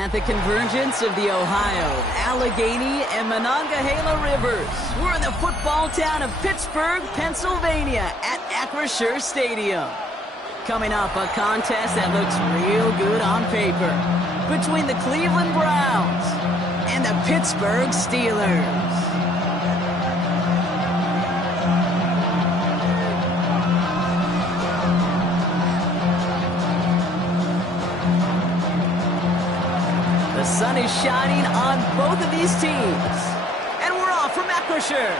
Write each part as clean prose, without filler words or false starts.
At the convergence of the Ohio, Allegheny, and Monongahela Rivers, we're in the football town of Pittsburgh, Pennsylvania at Acrisure Stadium. Coming up, a contest that looks real good on paper between the Cleveland Browns and the Pittsburgh Steelers. The sun is shining on both of these teams. And we're off from Acrisure.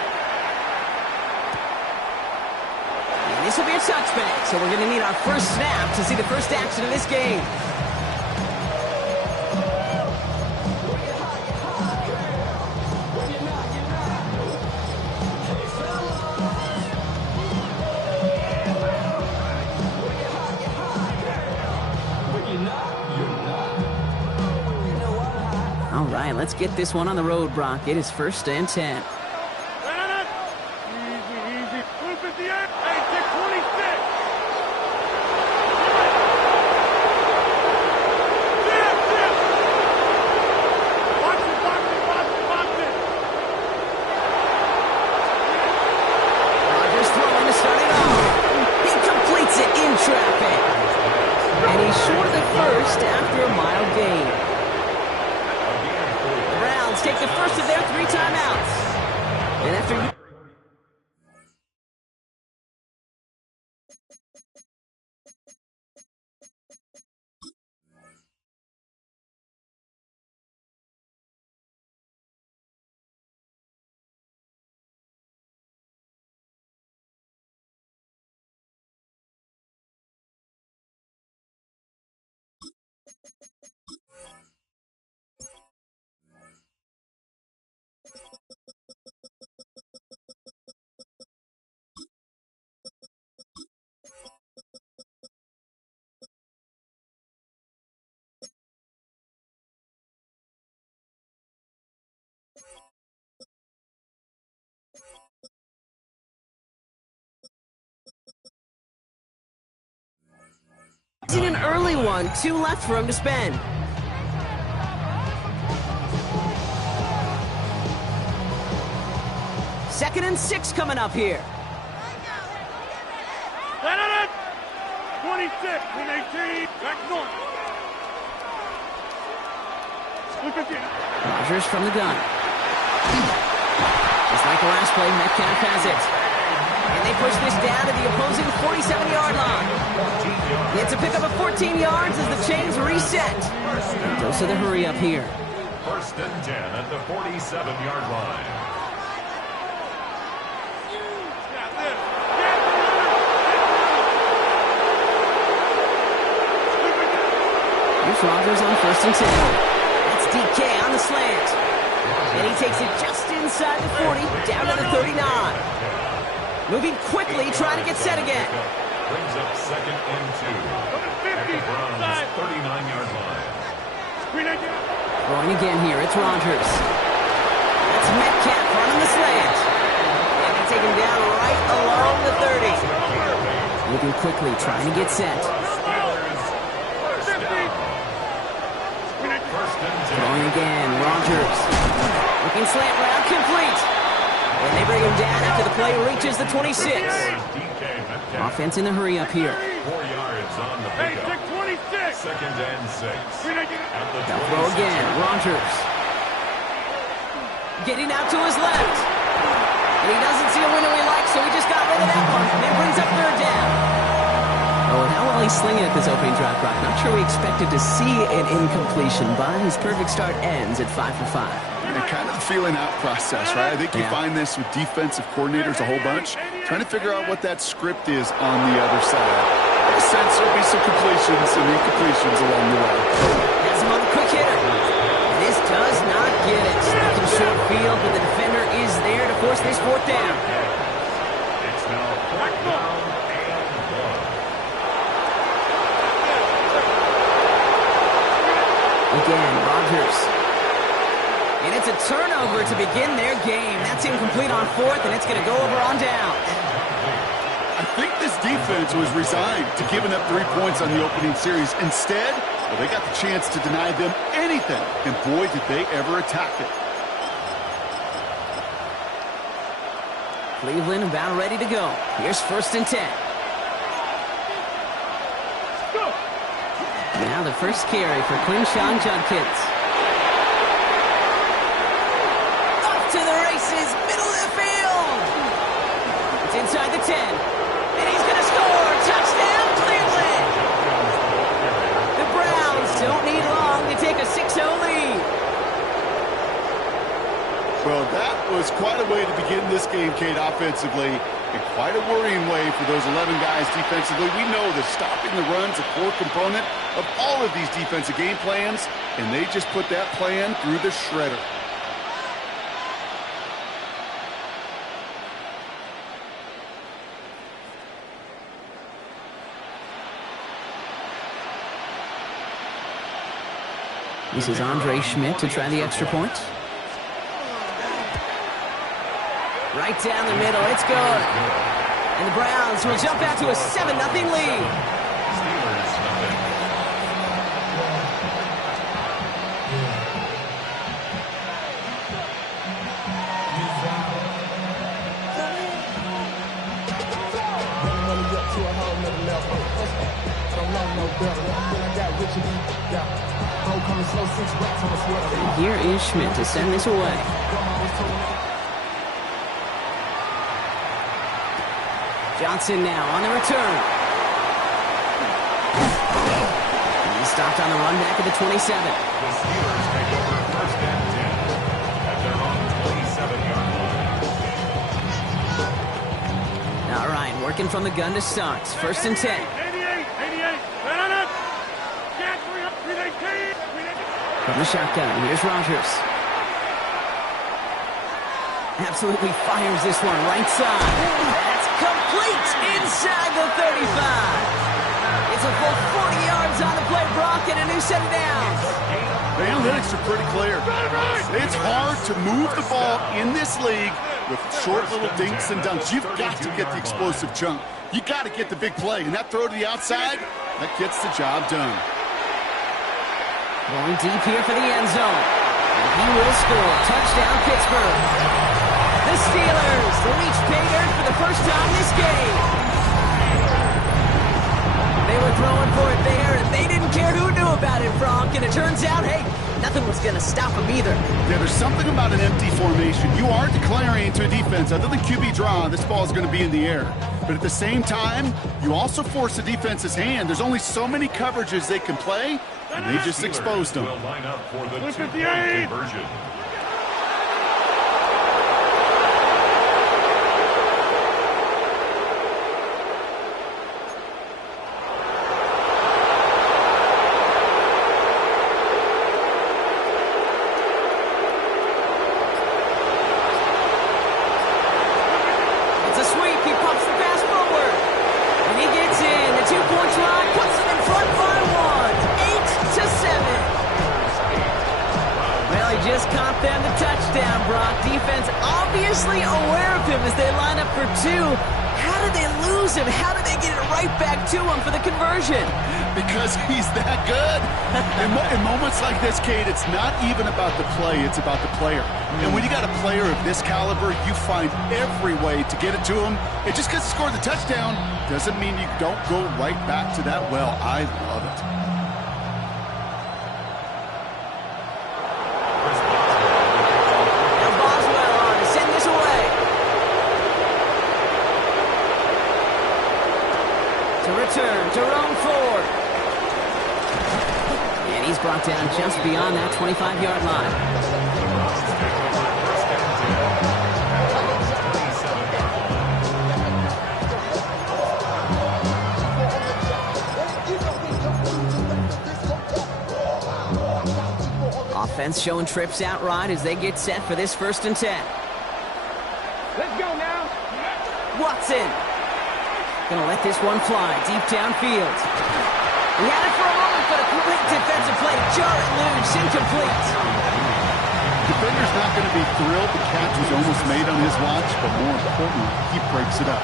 And this will be a touchback, so we're going to need our first snap to see the first action of this game. All right, let's get this one on the road, Brock. It is 1st and 10. Easy. Loop at the end. Hey, 626. Watch it. Rodgers throwing to start it off. He completes it in traffic. And he's short of the first after a mild gain. Take the first of their 3 timeouts. And after... in an early one, 2 left for him to spend. Second and 6 coming up here. 26 and 18. Back north. Look at you. Rodgers from the gun. Just like the last play, Metcalf has it. And they push this down to the opposing 47-yard line. It's a pickup of 14 yards as the chains reset. Dose of the hurry up here. 1st and 10 at the 47-yard line. Here's Rodgers on 1st and 10. That's DK on the slant. And he takes it just inside the 40, down to the 39. Moving quickly, trying to get set again. Brings up 2nd and 2. At the Browns' 39-yard line. Throwing again here, it's Rodgers. That's Metcalf running the slant. And they take him down right along the 30. Moving quickly, trying to get set. Throwing again, Rodgers. Looking slant route, complete. And they bring him down after the play reaches the 26. Offense in the hurry up here. 4 yards on the pickup. 2nd and 6. They'll throw again, Rodgers. Getting out to his left. And he doesn't see a window he likes, so he just got rid of that one. And brings up 3rd down. Oh, and how well he's slinging at this opening drive, Brock. Not sure we expected to see an incompletion, but his perfect start ends at 5 for 5. Yeah, kind of the feeling out process, right? I think you find this with defensive coordinators a whole bunch, trying to figure out what that script is on the other side. In a sense, there'll be some completions and incompletions along the way. Has him on the quick hitter. This does not get it. Looking short field, but the defender is there to force this 4th down. It's now 4th down and 1. Again, Rodgers. And it's a turnover to begin their game. That's incomplete on 4th, and it's going to go over on down. I think this defense was resigned to giving up 3 points on the opening series. Instead, Well, they got the chance to deny them anything, and boy, did they ever attack it. Cleveland about ready to go. Here's 1st and 10. Now the first carry for Quinshawn Judkins. Off to the races, middle of the field. It's inside the 10. And he's going to score. Touchdown, Cleveland. The Browns don't need long to take a 6-0 lead. Well, that was quite a way to begin this game, Kate, offensively, and quite a worrying way for those 11 guys defensively. We know that stopping the run's a core component of all of these defensive game plans, and they just put that plan through the shredder. This is Andre Schmidt to try the extra point. Right down the middle, it's good. And the Browns will jump out to a 7-0 lead. Steelers, nothing. Here is Schmidt to send this away. Johnson now on the return. And he's stopped on the run back at the 27. The Steelers take over 1st and 10 at their own 27-yard line. All right, working from the gun to start. 1st and 10. 88. Run it. Get 318. From the shotgun, here's Rodgers. Absolutely fires this one right side. That's complete inside the 35. It's a full 40 yards on the play, Brock, and a new set of downs. The analytics are pretty clear. It's hard to move the ball in this league with short little dinks and dunks. You've got to get the explosive chunk. You got to get the big play, and that throw to the outside, that gets the job done. Going deep here for the end zone. And he will score. Touchdown, Pittsburgh. The Steelers, the reach pay dirt for the first time this game. They were throwing for it there, and they didn't care who knew about it, Frank. And it turns out, hey, nothing was going to stop them either. Yeah, there's something about an empty formation. You are declaring to a defense, other than QB draw, this ball is going to be in the air. But at the same time, you also force the defense's hand. There's only so many coverages they can play, and they just exposed them. Will line up for the two-point conversion. Obviously aware of him as they line up for two. How did they lose him? How did they get it right back to him for the conversion? Because he's that good. In moments like this, Kate, it's not even about the play, it's about the player. And when you got a player of this caliber, you find every way to get it to him. And just because he scored the touchdown doesn't mean you don't go right back to that well. I love it. Jerome Ford. And he's brought down just beyond that 25-yard line. Offense showing trips out right as they get set for this 1st and 10. Let's go now. Watson. Gonna let this one fly deep downfield. He had it for a moment, but a great defensive play to jar it loose, incomplete. Defender's not going to be thrilled the catch was almost made on his watch, but more importantly, he breaks it up.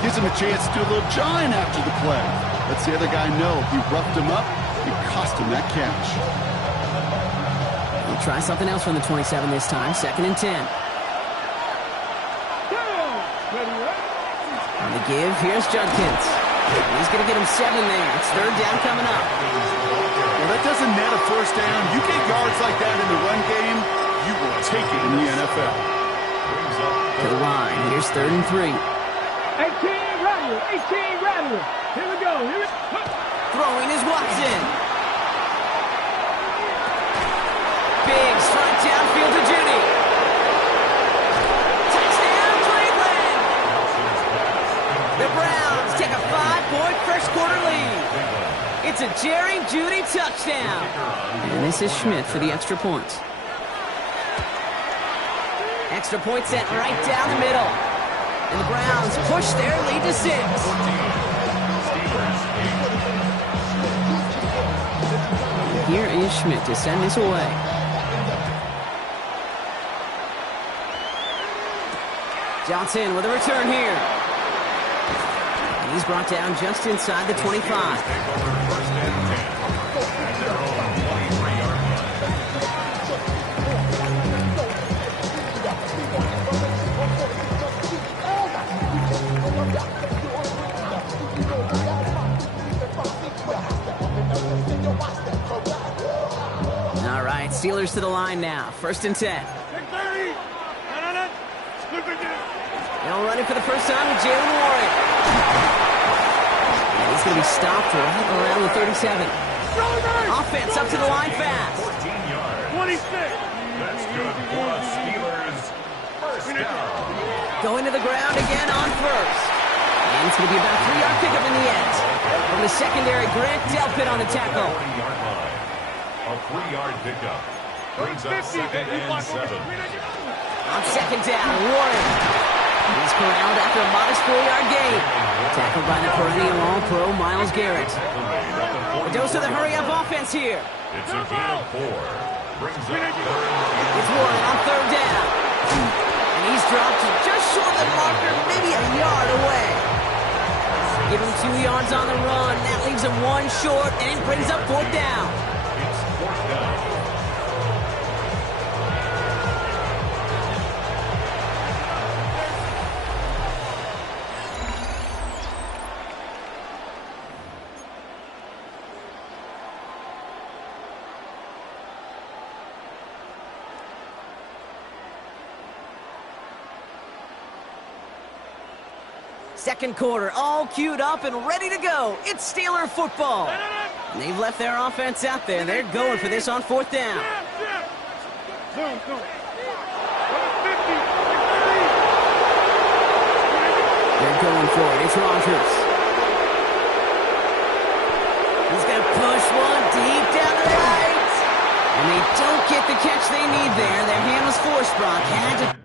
Gives him a chance to do a little jawing after the play. Lets the other guy know he roughed him up, It cost him that catch. He'll try something else from the 27 this time. 2nd and 10. On the give, here's Judkins. He's going to get him 7 there. It's 3rd down coming up. Well, that doesn't net a 1st down. You get yards like that in the run game, you will take it in the NFL. To the line, here's 3rd and 3. 18 Rattler, 18 Rattler. Here we go. Throwing is Watson. Big strike downfield to Judy. Touchdown, Cleveland! The Browns take a 5-point first-quarter lead. It's a Jerry Judy touchdown. And this is Schmidt for the extra point. Extra point set right down the middle. And the Browns push their lead to 6. Here is Schmidt to send this away. Johnson with a return here. And he's brought down just inside the 25. All right, Steelers to the line now. 1st and 10. They'll run it for the first time with Jalen Warren. And he's going to be stopped right around the 37. Offense up to the line fast. 26. That's good for the Steelers. 1st down. Going to the ground again on 1st. And it's going to be about a 3-yard pickup in the end. From the secondary, Grant Delpit on the tackle. 40-yard line. A 3-yard pickup. Brings up 2nd and 7. On 2nd down, Warren. He's corralled after a modest 4-yard gain. Tackled by the perennial All-Pro Myles Garrett. A dose of the hurry-up offense here. It's a gain of 4. Brings up 3rd. It's Warren on 3rd down. And he's dropped just short of the marker, maybe a yard away. Give him 2 yards on the run. That leaves him 1 short, and it brings up 4th down. It's 4th down. Second quarter, all queued up and ready to go. It's Steeler football. And they've left their offense out there. They're going for this on 4th down. Zoom. They're going for it. It's Rodgers. He's going to push one deep down the right. And they don't get the catch they need there. Their hand was forced, Brock. Had to...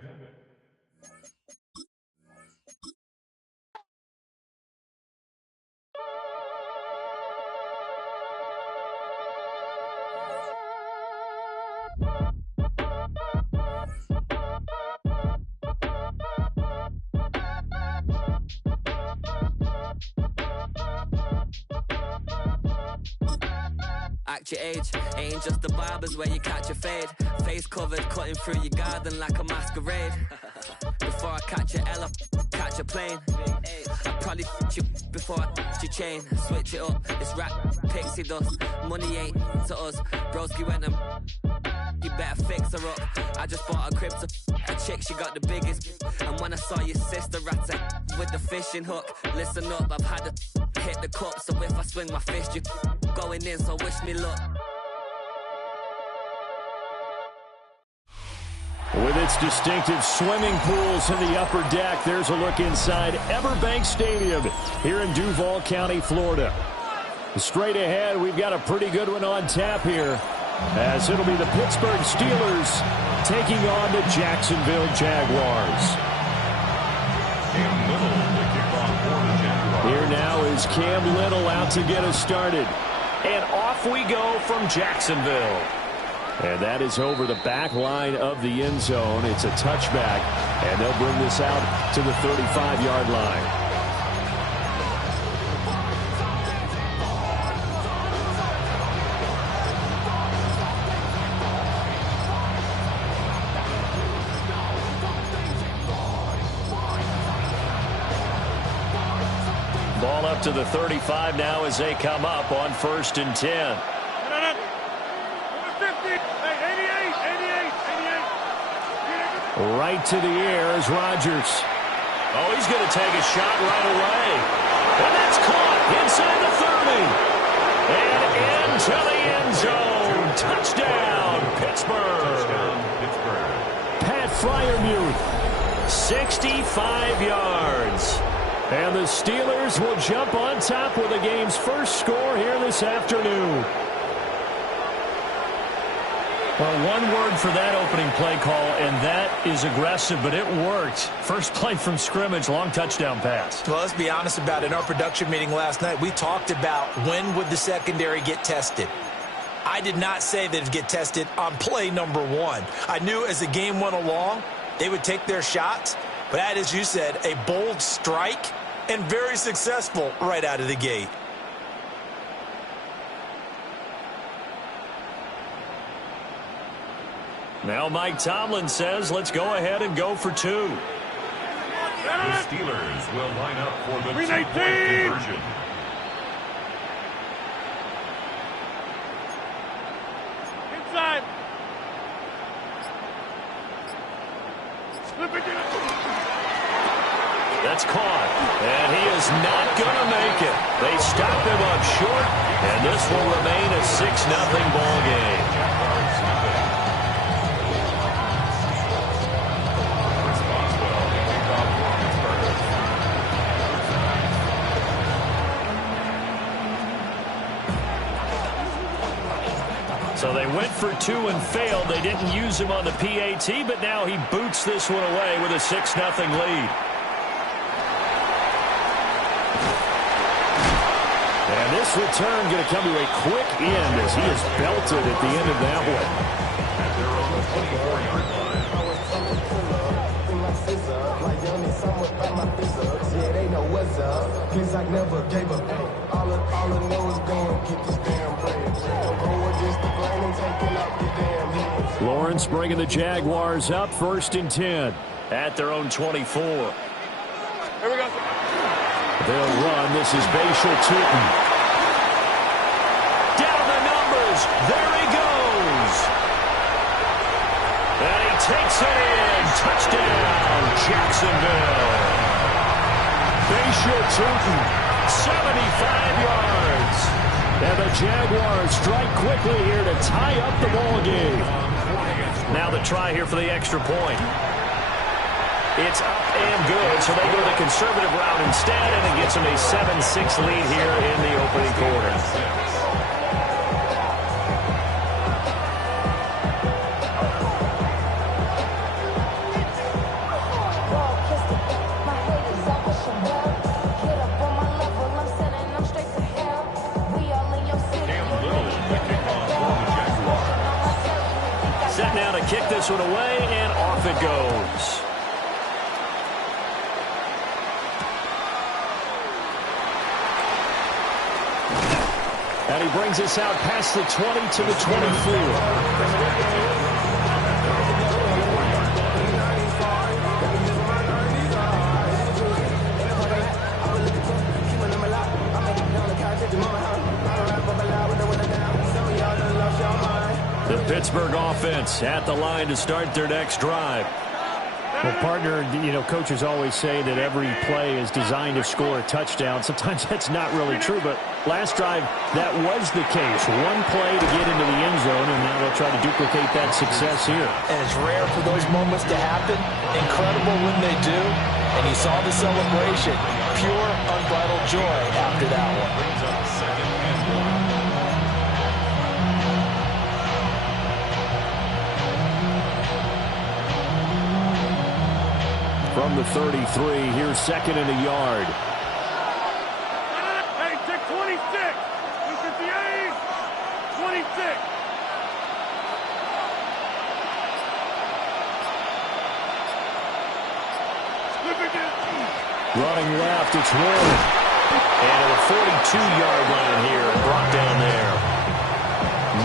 Act your age, ain't just the barbers where you catch a fade. Face covered, cutting through your garden like a masquerade. Before I catch a Ella, catch a plane. I probably you before I your chain. Switch it up, it's rap, pixie dust. Money ain't to us. Broski went and you better fix her up. I just bought a crib to a chick, she got the biggest. And when I saw your sister at it with the fishing hook, listen up, I've had to hit the cup. So if I swing my fist, you going in, so wish me luck. With its distinctive swimming pools in the upper deck, there's a look inside Everbank Stadium here in Duval County, Florida. Straight ahead, we've got a pretty good one on tap here, as it'll be the Pittsburgh Steelers taking on the Jacksonville Jaguars. Cam Little to kick off for the Jaguars. Here now is Cam Little out to get us started. And off we go from Jacksonville. And that is over the back line of the end zone. It's a touchback, and they'll bring this out to the 35-yard line. Ball up to the 35 now as they come up on 1st and 10. Right to the air is Rodgers. Oh, he's going to take a shot right away. And that's caught inside the 30. And into the end zone. Touchdown, Pittsburgh. Pat Freiermuth, 65 yards. And the Steelers will jump on top with the game's first score here this afternoon. Well, one word for that opening play call, and that is aggressive, but it worked. First play from scrimmage, long touchdown pass. Well, let's be honest about it. In our production meeting last night, we talked about when would the secondary get tested. I did not say that it would get tested on play number 1. I knew as the game went along, they would take their shots, but that, as you said, a bold strike and very successful right out of the gate. Now Mike Tomlin says, let's go ahead and go for 2. The Steelers will line up for the 2-point conversion. Inside. That's caught, and he is not going to make it. They stop him up short, and this will remain a 6-0 ball game. So they went for 2 and failed. They didn't use him on the PAT, but now he boots this one away with a 6-0 lead. And this return going to come to a quick end as he is belted at the end of that one. At their own 24-yard line. Lawrence bringing the Jaguars up 1st and 10 at their own 24. Here we go. They'll run. This is Bashal Tootin. Down the numbers. There he goes. And he takes it in. Touchdown, Jacksonville. Bashal Tootin, 75 yards. And the Jaguars strike quickly here to tie up the ball game. Now the try here for the extra point. It's up and good, so they go the conservative route instead, and it gets them a 7-6 lead here in the opening quarter. Set now to kick this one away, and off it goes. And he brings us out past the 20 to the 24. The Pittsburgh offense at the line to start their next drive. Well, partner, you know, coaches always say that every play is designed to score a touchdown. Sometimes that's not really true, but last drive, that was the case. One play to get into the end zone, and now they'll try to duplicate that success here. And it's rare for those moments to happen. Incredible when they do. And you saw the celebration. Pure, unbridled joy after that one. Brings up 2nd and 1. From the 33, here's 2nd and a yard. Hey, take 26. 258. 26. Running left, it's Warren. And at a 42-yard line here, brought down there.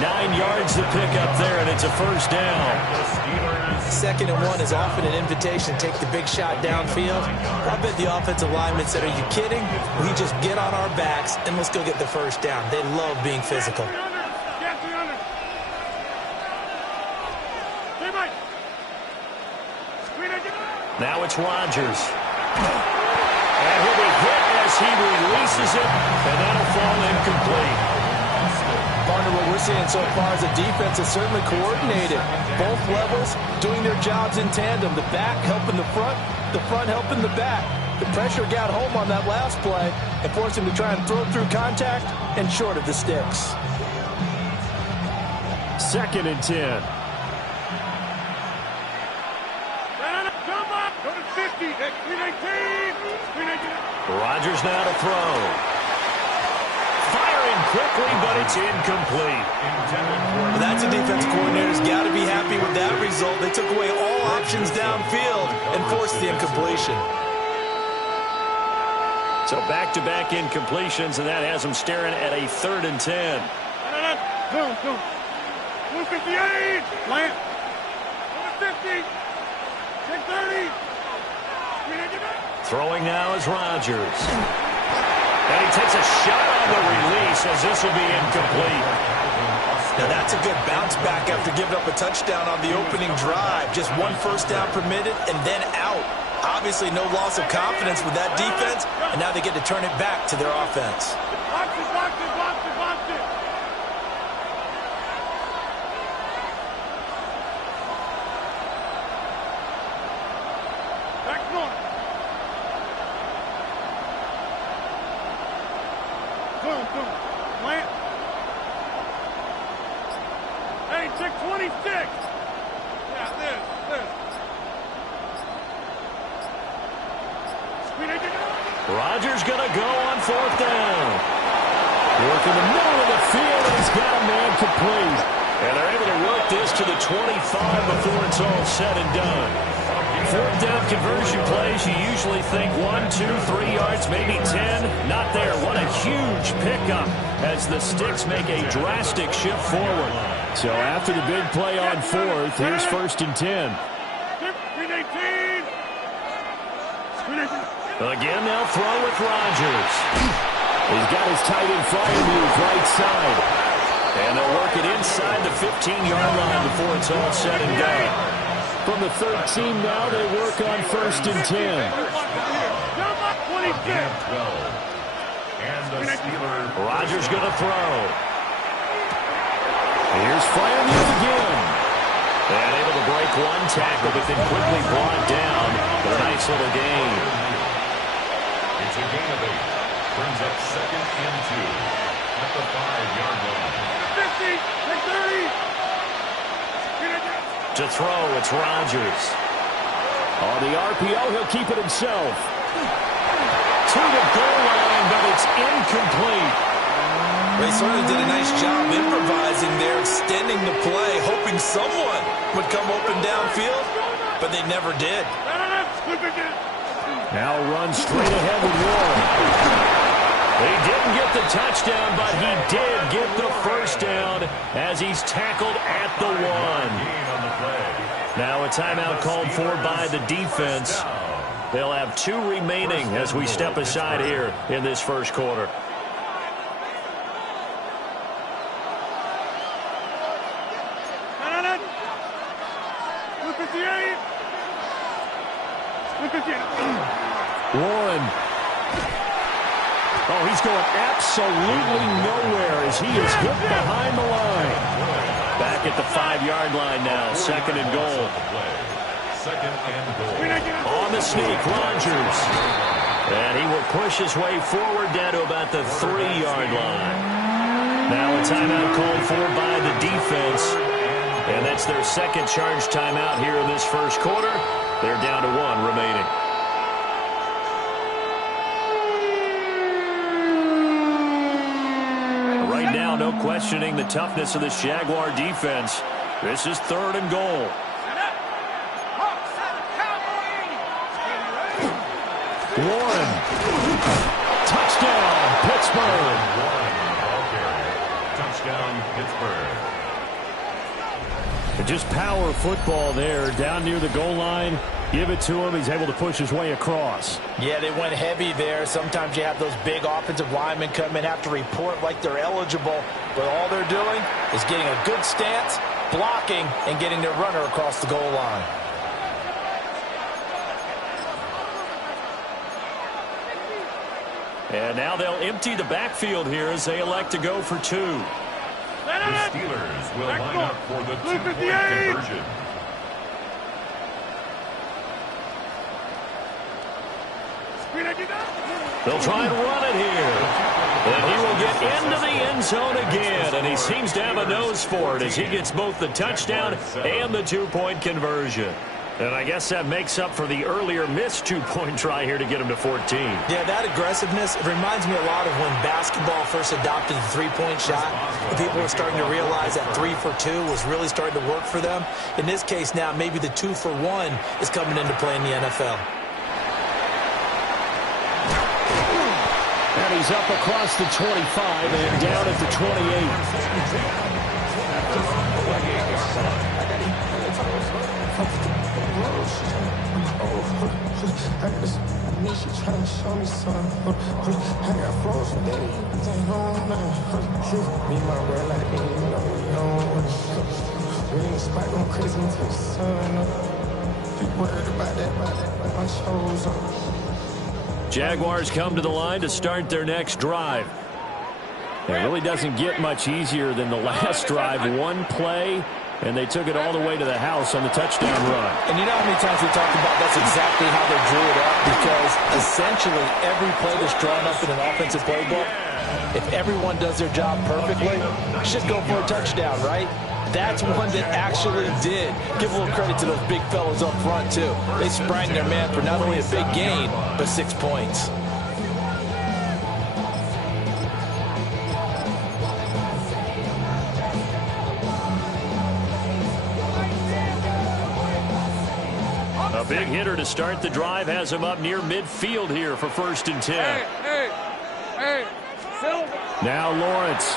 9 yards to pick up there, and it's a first down. The Steelers 2nd and 1 is often an invitation to take the big shot downfield. I bet the offensive lineman said, are you kidding? We just get on our backs and let's go get the first down. They love being physical. Now it's Rodgers. And he'll be hit as he releases it, and that'll fall incomplete. Partner, what we're seeing so far is a defense that's certainly coordinated. Both levels doing their jobs in tandem. The back helping the front helping the back. The pressure got home on that last play and forced him to try and throw through contact and short of the sticks. 2nd and 10. Rodgers now to throw. Firing quickly, but it's incomplete. Well, that's a defensive coordinator's got to be happy with that result. They took away all options downfield and forced the incompletion. So back-to-back incompletions, and that has them staring at a 3rd and 10. 258. Plant. 50. 630. Throwing now is Rodgers. And he takes a shot on the release as this will be incomplete. Now that's a good bounce back after giving up a touchdown on the opening drive. Just 1 first down permitted and then out. Obviously no loss of confidence with that defense, and now they get to turn it back to their offense. Box it. Back north. Boom. Plant. Hey, 626. Yeah, this. Rodgers going to go on 4th down. Work in the middle of the field, and he's got a man complete. And they're able to work this to the 25 before it's all said and done. 4th down conversion plays, you usually think 1, 2, 3 yards, maybe 10. Not there. What a huge pickup as the Sticks make a drastic shift forward. So after the big play on 4th, here's 1st and 10. Again, they'll throw with Rodgers. He's got his tight end flying move right side. And they'll work it inside the 15-yard line before it's all said and done. From the 13 now, they work on 1st and 10. Rodgers going to throw. Here's Fryermuth again. And able to break 1 tackle, but then quickly brought down. But a nice little gain. It's a gain of 8. Brings up 2nd and 2 at the 5-yard line. 50, 30. To throw, it's Rodgers. On the RPO, he'll keep it himself. To the goal line, but it's incomplete. They certainly did a nice job improvising there, extending the play, hoping someone would come open downfield, but they never did. Now run straight ahead with Warren. He didn't get the touchdown, but he did get the first down as he's tackled at the 1. Now a timeout called for by the defense. They'll have 2 remaining as we step aside here in this first quarter. Warren. Oh, he's going absolutely nowhere as he is hit behind the line. Back at the 5-yard line now, 2nd and goal. On the sneak, Rodgers. And he will push his way forward down to about the 3-yard line. Now a timeout called for by the defense. And that's their 2nd charge timeout here in this first quarter. They're down to 1 remaining. Right now, no questioning the toughness of this Jaguar defense. This is 3rd and goal. Warren. Touchdown, Pittsburgh. Touchdown, Pittsburgh. Just power football there, down near the goal line. Give it to him. He's able to push his way across. Yeah, they went heavy there. Sometimes you have those big offensive linemen come in, have to report like they're eligible. But all they're doing is getting a good stance, blocking, and getting their runner across the goal line. And now they'll empty the backfield here as they elect to go for 2. The Steelers will line up for the 2-point conversion. They'll try and run it here. And he will get into the end zone again. And he seems to have a nose for it as he gets both the touchdown and the 2-point conversion. And I guess that makes up for the earlier missed 2-point try here to get him to 14. Yeah, that aggressiveness, it reminds me a lot of when basketball first adopted the three-point shot. People were starting to realize that 3 for 2 was really starting to work for them. In this case now, maybe the 2 for 1 is coming into play in the NFL. And he's up across the 25 and down at the 28. She trying to show me something. I got flows from daddy. Me and my bro like ain't no. We ain't spot going crazy until the sun up. Be worried about that, my shows up. Jaguars come to the line to start their next drive. It really doesn't get much easier than the last drive. One play, and they took it all the way to the house on the touchdown run. And you know how many times we talked about that's exactly how they drew it up, because essentially every play that's drawn up in an offensive playbook, if everyone does their job perfectly, should go for a touchdown, right? That's one that actually did. Give a little credit to those big fellas up front, too. They sprang their man for not only a big gain, but 6 points. A big hitter to start the drive has him up near midfield here for 1st and 10. Hey, Now Lawrence.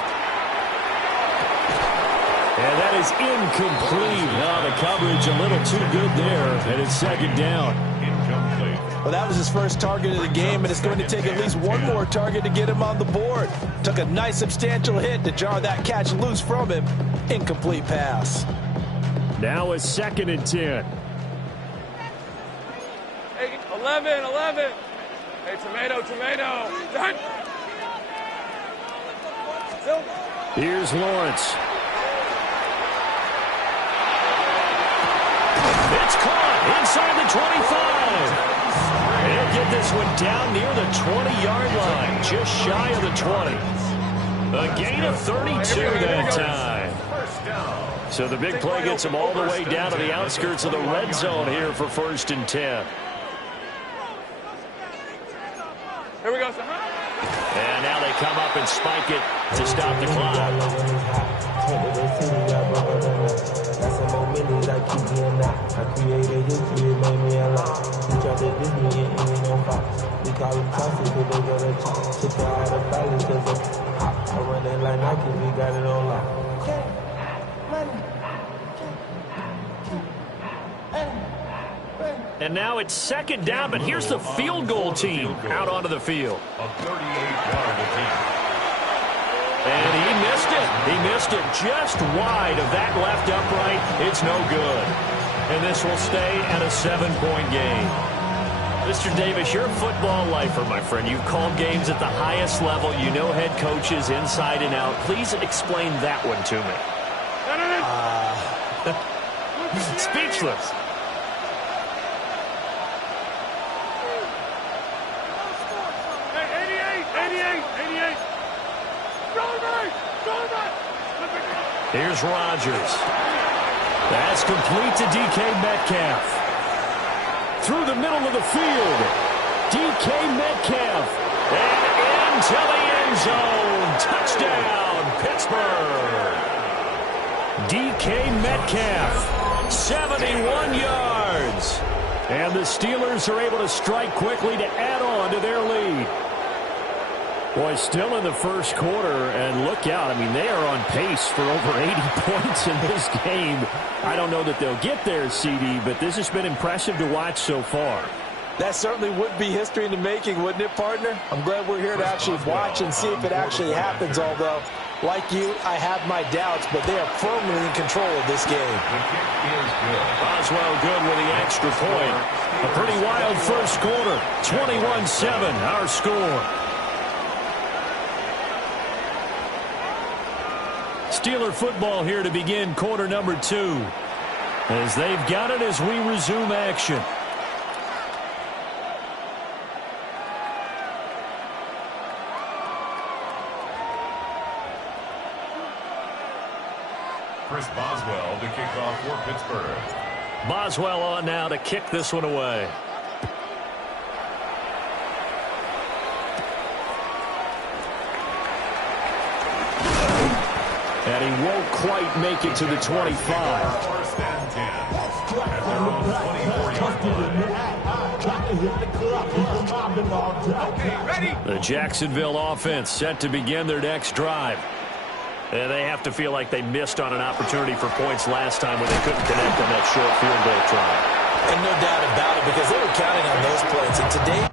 And that is incomplete. Oh, the coverage a little too good there, and it's 2nd down. Well, that was his first target of the game, and it's going to take at least one more target to get him on the board. Took a nice substantial hit to jar that catch loose from him. Incomplete pass. Now it's 2nd and 10. Hey, 11. Hey, tomato. Done. Here's Lawrence. It's caught inside the 25. They'll get this one down near the 20-yard line, just shy of the 20. A gain of 32 that time. So the big play gets them all the way down to the outskirts of the red zone here for 1st and 10. Here we go, sir. And now they come up and spike it to stop the clock. And now it's 2nd down, but here's the field goal team out onto the field. A 38-yard attempt. And he missed it. He missed it just wide of that left upright. It's no good. And this will stay at a 7-point game. Mr. Davis, you're a football lifer, my friend. You've called games at the highest level. You know head coaches inside and out. Please explain that one to me. Speechless. Here's Rodgers. That's complete to DK Metcalf. Through the middle of the field. DK Metcalf. And into the end zone. Touchdown, Pittsburgh. DK Metcalf. 71 yards. And the Steelers are able to strike quickly to add on to their lead. Boy, still in the first quarter, and look out. I mean, they are on pace for over 80 points in this game. I don't know that they'll get there, CD, but this has been impressive to watch so far. That certainly would be history in the making, wouldn't it, partner? I'm glad we're here to actually watch and see if it actually happens, although, like you, I have my doubts, but they are firmly in control of this game. Boswell good with the extra point. A pretty wild first quarter. 21-7, our score. Steeler football here to begin quarter number 2. As they've got it as we resume action. Chris Boswell to kick off for Pittsburgh. Boswell on now to kick this one away. And he won't quite make it to the 25. First and 10. At their own 24-yard line. The Jacksonville offense set to begin their next drive. And they have to feel like they missed on an opportunity for points last time when they couldn't connect on that short field goal try. And no doubt about it, because they were counting on those points. And today,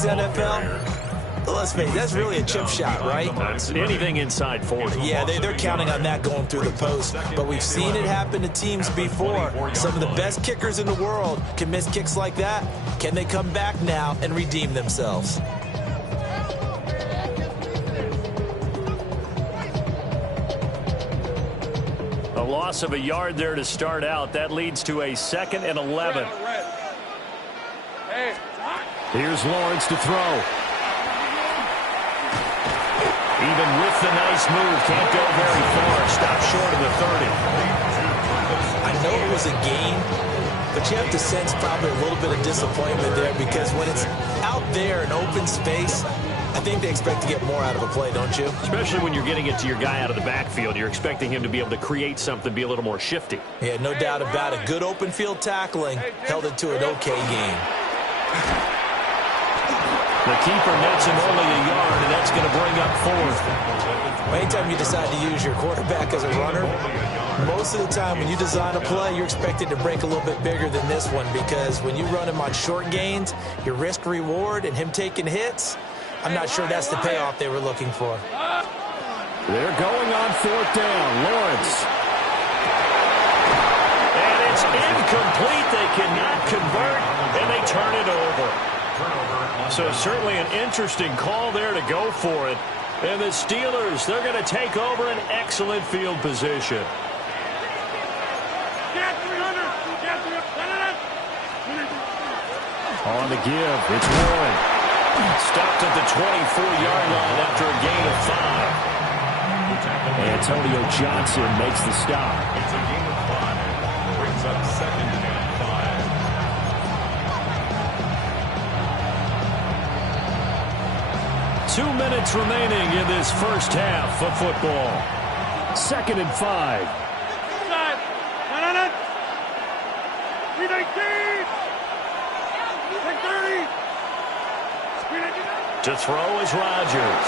NFL, let's face it, that's really a chip shot, right? That's anything inside 40. Yeah, they're counting on that going through the post. But we've seen it happen to teams before. Some of the best kickers in the world can miss kicks like that. Can they come back now and redeem themselves? A loss of a yard there to start out. That leads to a 2nd and 11. Here's Lawrence to throw. Even with the nice move, can't go very far. Stop short of the 30. I know it was a gain, but you have to sense probably a little bit of disappointment there, because when it's out there in open space, I think they expect to get more out of a play, don't you? Especially when you're getting it to your guy out of the backfield. You're expecting him to be able to create something, be a little more shifty. Yeah, no doubt about it. Good open field tackling held it to an okay game. The keeper nets him only a yard, and that's going to bring up 4th. Anytime you decide to use your quarterback as a runner, most of the time when you design a play, you're expected to break a little bit bigger than this one, because when you run him on short gains, your risk-reward and him taking hits, I'm not sure that's the payoff they were looking for. They're going on 4th down. Lawrence. And it's incomplete. They cannot convert, and they turn it over. So certainly an interesting call there to go for it. And the Steelers, they're going to take over an excellent field position. On the give, it's Warren. Stopped at the 24-yard line after a gain of 5. Antonio Johnson makes the stop. It's a game of 5. Brings brings up 2nd and 5. 2 minutes remaining in this first half of football. 2nd and 5. To throw is Rodgers.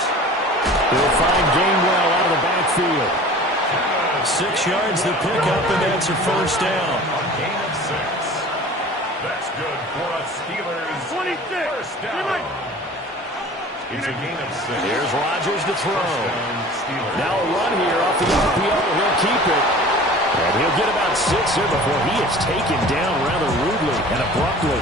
He'll find Gainwell out of the backfield. 6 yards the pickup, and that's a first down. A gain of 6. That's good for a Steelers 26. first down. It's a gain of 6. Here's Rodgers to throw. Steelers. Now a run here off the RPO. He'll keep it. And he'll get about 6 here before he is taken down rather rudely and abruptly.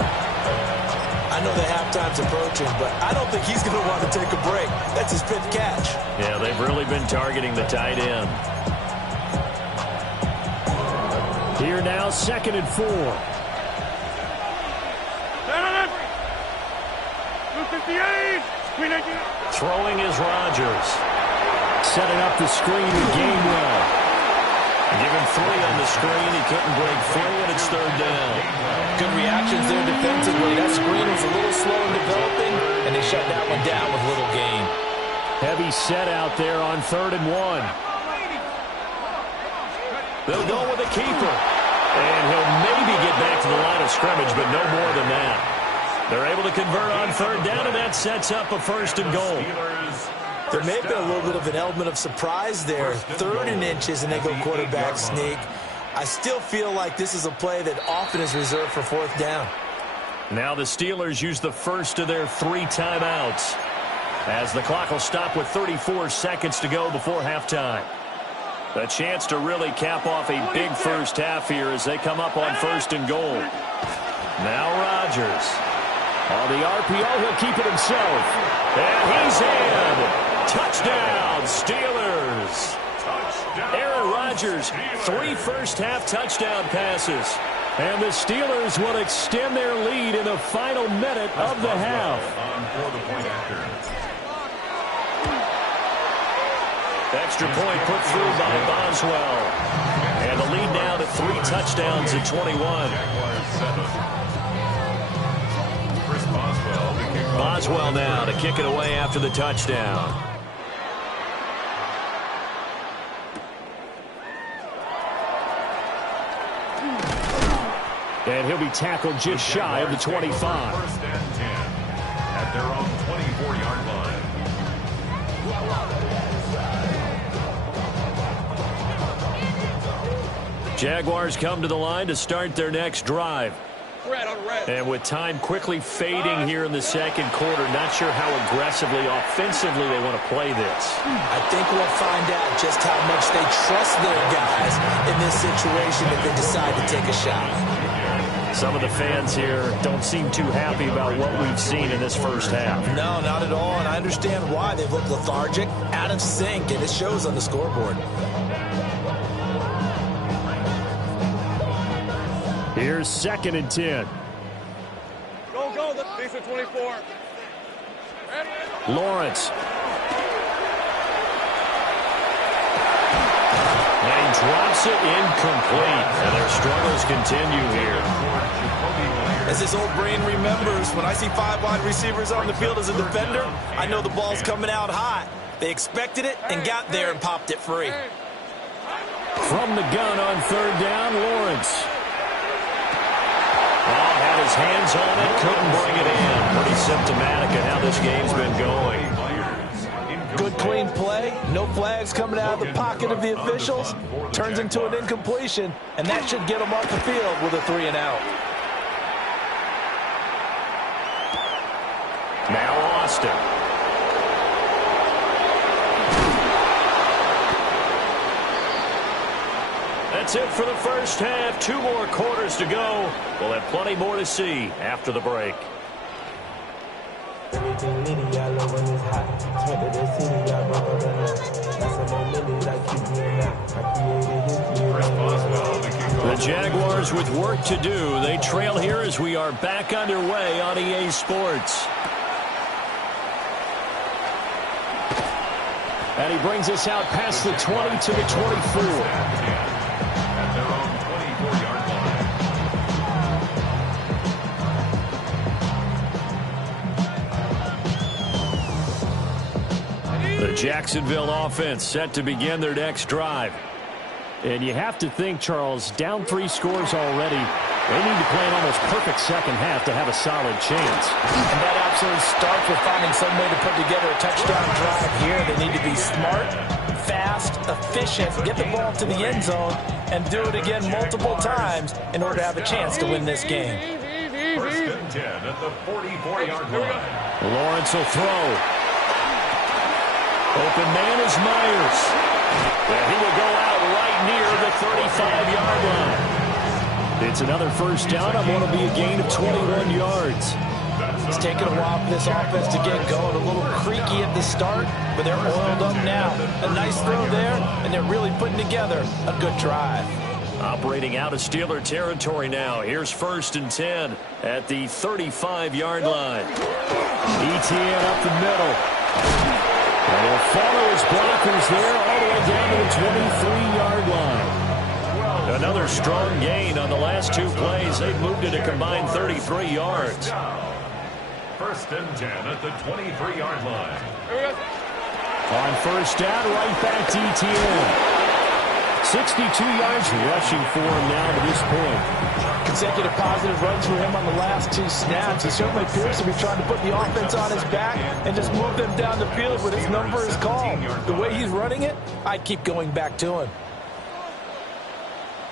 I know the halftime's approaching, but I don't think he's going to want to take a break. That's his 5th catch. Yeah, they've really been targeting the tight end. Here now, 2nd and 4. Throwing is Rodgers. Setting up the screen with Gainwell. Give him 3 on the screen. He couldn't break free, and it's 3rd down. Good reactions there defensively. That screen was a little slow in developing, and they shut that one down with little gain. Heavy set out there on 3rd and 1. They'll go with a keeper. And he'll maybe get back to the line of scrimmage, but no more than that. They're able to convert on 3rd down, and that sets up a 1st and goal. There may have been a little bit of an element of surprise there. 3rd and inches, and they go quarterback sneak. I still feel like this is a play that often is reserved for 4th down. Now the Steelers use the first of their 3 timeouts, as the clock will stop with 34 seconds to go before halftime. A chance to really cap off a big first half here as they come up on 1st and goal. Now Rodgers. On the RPO, he'll keep it himself. And he's in. Touchdown, Steelers. Aaron Rodgers, 3 first-half touchdown passes. And the Steelers will extend their lead in the final minute of the half. Extra point put through by Boswell. And the lead now to 3 touchdowns at 21. Boswell now to kick it away after the touchdown. And he'll be tackled just shy of the 25. 1st and 10 at their own 24-yard line. Jaguars come to the line to start their next drive. And with time quickly fading here in the 2nd quarter, not sure how aggressively, offensively they want to play this. I think we'll find out just how much they trust their guys in this situation if they decide to take a shot. Some of the fans here don't seem too happy about what we've seen in this first half. No, not at all, and I understand why. They've looked lethargic, out of sync, and it shows on the scoreboard. Here's 2nd and 10. Go, these are 24. Lawrence. And he drops it incomplete. And their struggles continue here. As his old brain remembers, when I see 5 wide receivers on the field as a defender, I know the ball's coming out hot. They expected it and got there and popped it free. From the gun on 3rd down, Lawrence. Had his hands on it, couldn't bring it in. Pretty symptomatic of how this game's been going. Good clean play, no flags coming out of the pocket of the officials. Turns into an incompletion, and that should get them off the field with a 3 and out. Now Austin. That's it for the first half. 2 more quarters to go. We'll have plenty more to see after the break. The Jaguars with work to do. They trail here as we are back underway on EA Sports. And he brings us out past the 20 to the 24. At their own 24-yard line. Jacksonville offense set to begin their next drive. And you have to think, Charles, down 3 scores already. They need to play an almost perfect second half to have a solid chance. And that absolutely starts with finding some way to put together a touchdown drive here. They need to be smart, fast, efficient, get the ball to the end zone, and do it again multiple times in order to have a chance to win this game. First and 10 at the 44-yard line. Lawrence will throw. Open man is Myers. And he will go out right near the 35-yard line. It's another first down on what will be a gain of 21 yards. It's taken a while for this offense to get going. A little creaky at the start, but they're oiled up now. A nice throw there, and they're really putting together a good drive. Operating out of Steeler territory now. Here's first and 10 at the 35-yard line. ETN up the middle. And he'll follow his blockers there all the way down to the 23-yard line. Another strong gain on the last 2 plays. They've moved it a combined 33 yards. First and 10 at the 23-yard line. On first down, right back to ETN. 62 yards rushing for him now to this point. Consecutive positive runs for him on the last 2 snaps. He certainly appears to be trying to put the offense on his back and just move them down the field when his number is called. The way he's running it, I'd keep going back to him.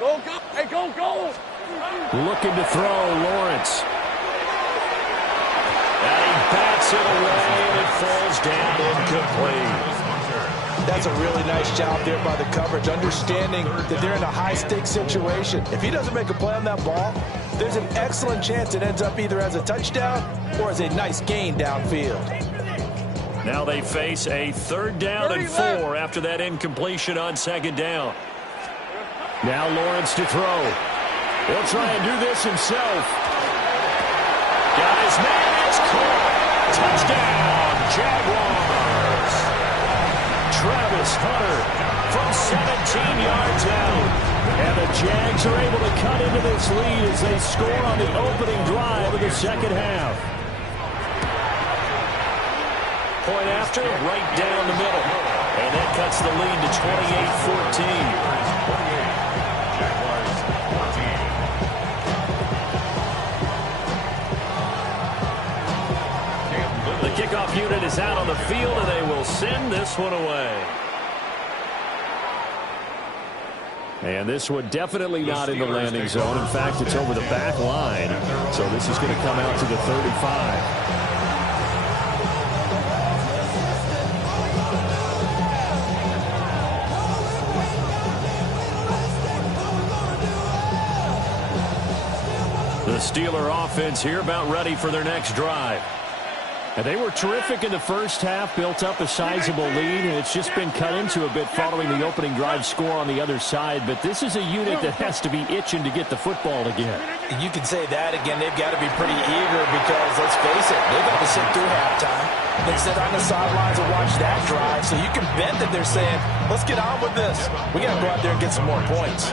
Go, go. Hey, go, go. Looking to throw, Lawrence. And he bats it away, and it falls down incomplete. That's a really nice job there by the coverage, understanding that they're in a high-stakes situation. If he doesn't make a play on that ball, there's an excellent chance it ends up either as a touchdown or as a nice gain downfield. Now they face a 3rd down and 4 after that incompletion on 2nd down. Now Lawrence to throw. He'll try and do this himself. Got his man, it's caught. Touchdown, Jaguars. Travis Hunter from 17 yards out. And the Jags are able to cut into this lead as they score on the opening drive of the second half. Point after, right down the middle. And that cuts the lead to 28-14. The kickoff unit is out on the field, and they will send this one away. And this one definitely not in the landing zone. In fact, it's over the back line. So this is going to come out to the 35. The Steeler offense here about ready for their next drive. And they were terrific in the first half, built up a sizable lead, and it's just been cut into a bit following the opening drive score on the other side. But this is a unit that has to be itching to get the football again. You can say that again. They've got to be pretty eager because, let's face it, they've got to sit through halftime. They sit on the sidelines and watch that drive. So you can bet that they're saying, let's get on with this. We got to go out there and get some more points.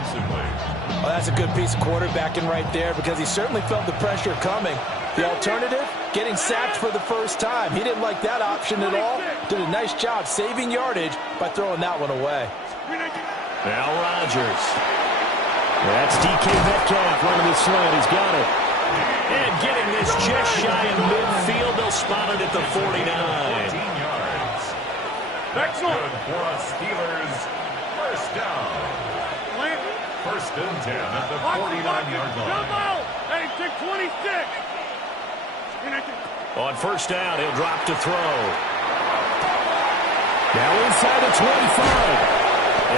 Well, that's a good piece of quarterbacking right there because he certainly felt the pressure coming. The alternative, getting sacked for the first time. He didn't like that option at all. Did a nice job saving yardage by throwing that one away. Now Rodgers. That's DK Metcalf running the slant. He's got it. And getting this just shy in midfield. They'll spot it at the 49. 14 yards. That's good for a Steelers first down. First and 10 at the 49-yard line. Hey, take 26. On first down, he'll drop to throw. Now inside the 25.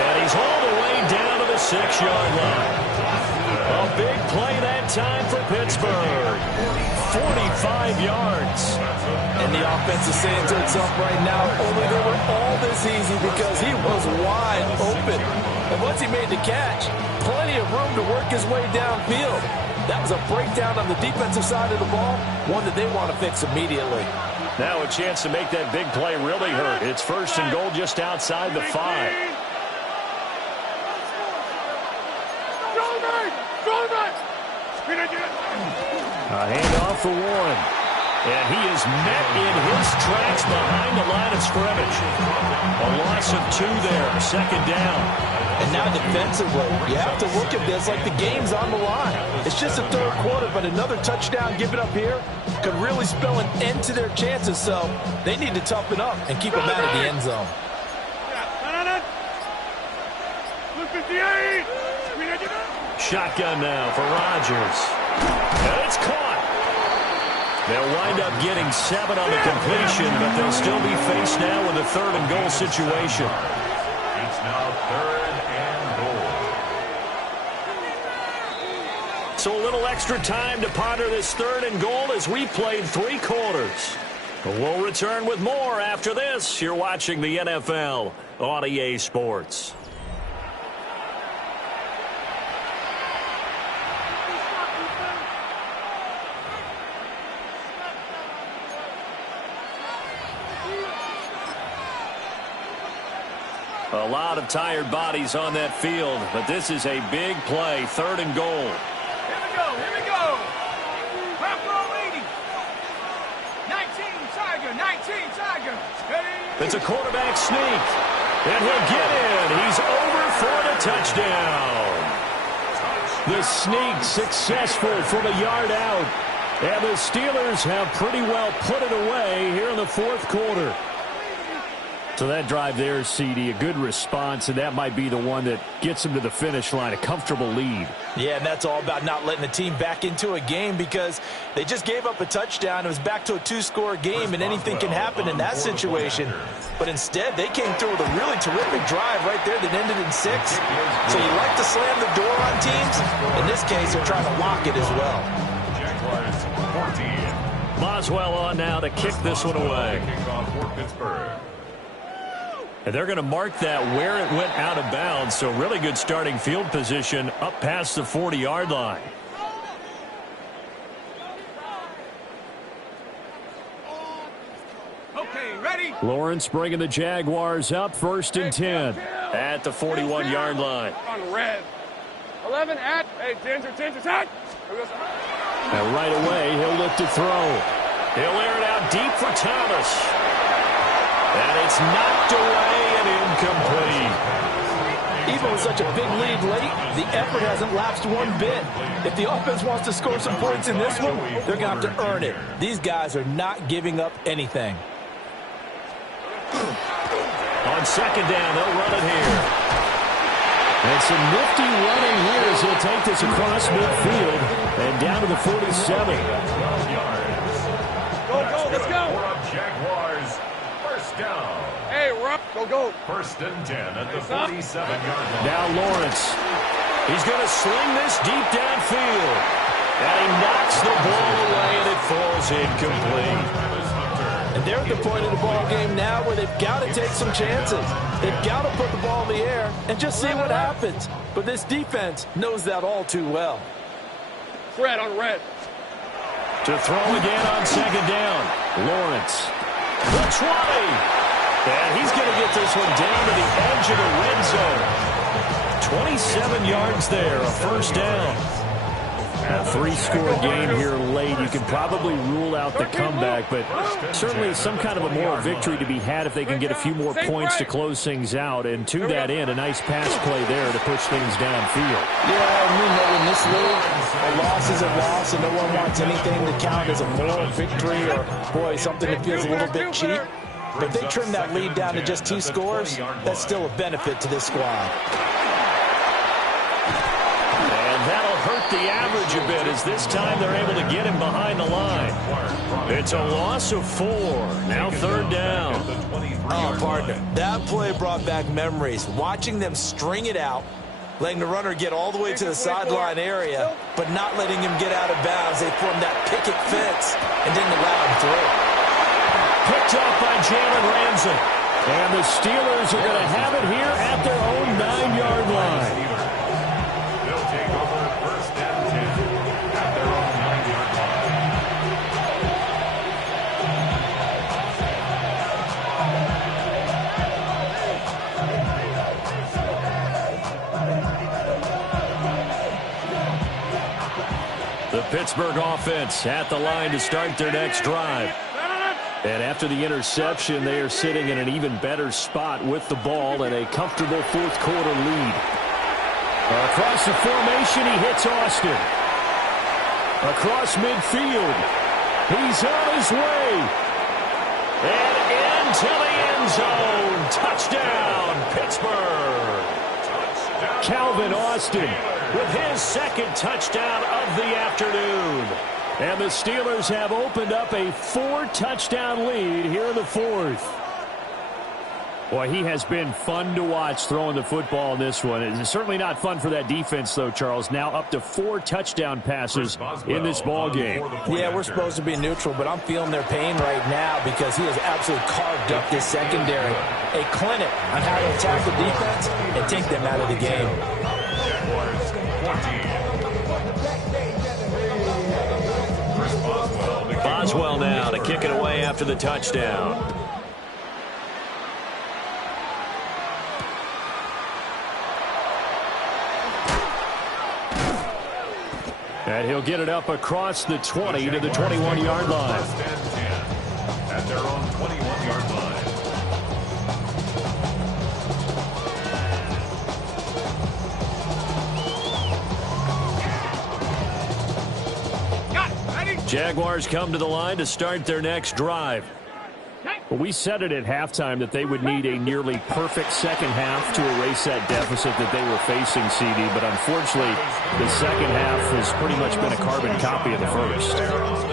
And he's all the way down to the 6-yard line. A big play that time for Pittsburgh. 45 yards. And the offense is saying to itself right now, only they were all this easy because he was wide open. And once he made the catch, plenty of room to work his way downfield. That was a breakdown on the defensive side of the ball, one that they want to fix immediately. Now a chance to make that big play really hurt. It's first and goal just outside the 5. A handoff for Warren. And he is met in his tracks behind the line of scrimmage. A loss of 2 there, second down. And now defensively, you have to look at this like the game's on the line. It's just the third quarter, but another touchdown given up here could really spell an end to their chances. So they need to toughen up and keep them out of the end zone. Shotgun now for Rodgers. And it's caught. They'll wind up getting 7 on the completion, but they'll still be faced now with a 3rd and goal situation. It's now 3rd and goal. So a little extra time to ponder this 3rd and goal as we played 3 quarters. We'll return with more after this. You're watching the NFL on EA Sports. A lot of tired bodies on that field, but this is a big play, 3rd and goal. Here we go, here we go. Half row 80. 19 Tiger, 19 Tiger. Steady. It's a quarterback sneak, and he'll get in. He's over for the touchdown. The sneak successful from a yard out, and the Steelers have pretty well put it away here in the 4th quarter. So that drive there, CD, a good response, and that might be the one that gets them to the finish line, a comfortable lead. Yeah, and that's all about not letting the team back into a game because they just gave up a touchdown. It was back to a 2-score game, and anything can happen in that situation. But instead, they came through with a really terrific drive right there that ended in 6. So you like to slam the door on teams. In this case, they're trying to lock it as well. Jaguars 14. Boswell on now to kick this one away. Kickoff for Pittsburgh. And they're going to mark that where it went out of bounds. So really good starting field position up past the 40-yard line. Okay, ready? Lawrence bringing the Jaguars up 1st and 10 at the 41-yard line. On red. 11 at. Hey, 10's at. And right away, he'll look to throw. He'll air it out deep for Thomas. And it's knocked away and incomplete. Even with such a big lead late, the effort hasn't lapsed one bit. If the offense wants to score some points in this one, they're going to have to earn it. These guys are not giving up anything. On 2nd down, they'll run it here. And some nifty running here as he'll take this across midfield and down to the 47. Go, let's go. Jaguars. First down. Hey, we're up. Go. 1st and 10 at the 47-yard line. Now Lawrence. He's going to sling this deep downfield. And he knocks the ball away, and it falls incomplete. And they're at the point of the ball game now where they've got to take some chances. They've got to put the ball in the air and just see what happens. But this defense knows that all too well. Red on red. To throw again on 2nd down. Lawrence. The 20. And he's going to get this one down to the edge of the red zone. 27 yards there, a 1st down. A 3-score game here late. You can probably rule out the comeback, but certainly some kind of a moral victory to be had if they can get a few more points to close things out. And to that end, a nice pass play there to push things downfield. Yeah, and we know in this league, a loss is a loss, and no one wants anything to count as a moral victory or, boy, something that feels a little bit cheap. But if they trim that lead down to just 2 scores, that's still a benefit to this squad. And that'll hurt the average a bit as this time they're able to get him behind the line. It's a loss of 4. Now 3rd down. Oh, partner, that play brought back memories. Watching them string it out, letting the runner get all the way to the sideline area, but not letting him get out of bounds. They formed that picket fence and didn't allow him through. Picked up by Jalen Ramsey. And the Steelers are going to have it here at their own 9-yard line. They'll take over 1st and 10 at their own 9-yard line. The The Pittsburgh offense at the line to start their next drive. And after the interception, they are sitting in an even better spot with the ball and a comfortable fourth quarter lead. Across the formation, he hits Austin. Across midfield. He's on his way. And into the end zone. Touchdown, Pittsburgh. Calvin Austin with his second touchdown of the afternoon. And the Steelers have opened up a 4-touchdown lead here in the fourth. Boy, he has been fun to watch throwing the football in this one. It's certainly not fun for that defense, though, Charles. Now up to 4 touchdown passes in this ball game. Yeah, we're supposed to be neutral, but I'm feeling their pain right now because he has absolutely carved up this secondary. A clinic on how to attack the defense and take them out of the game. Boswell now to kick it away after the touchdown. And he'll get it up across the 20 to the 21-yard line. At their own 21-yard line. Jaguars come to the line to start their next drive. Well, we said it at halftime that they would need a nearly perfect second half to erase that deficit that they were facing, CD. But unfortunately, the second half has pretty much been a carbon copy of the first.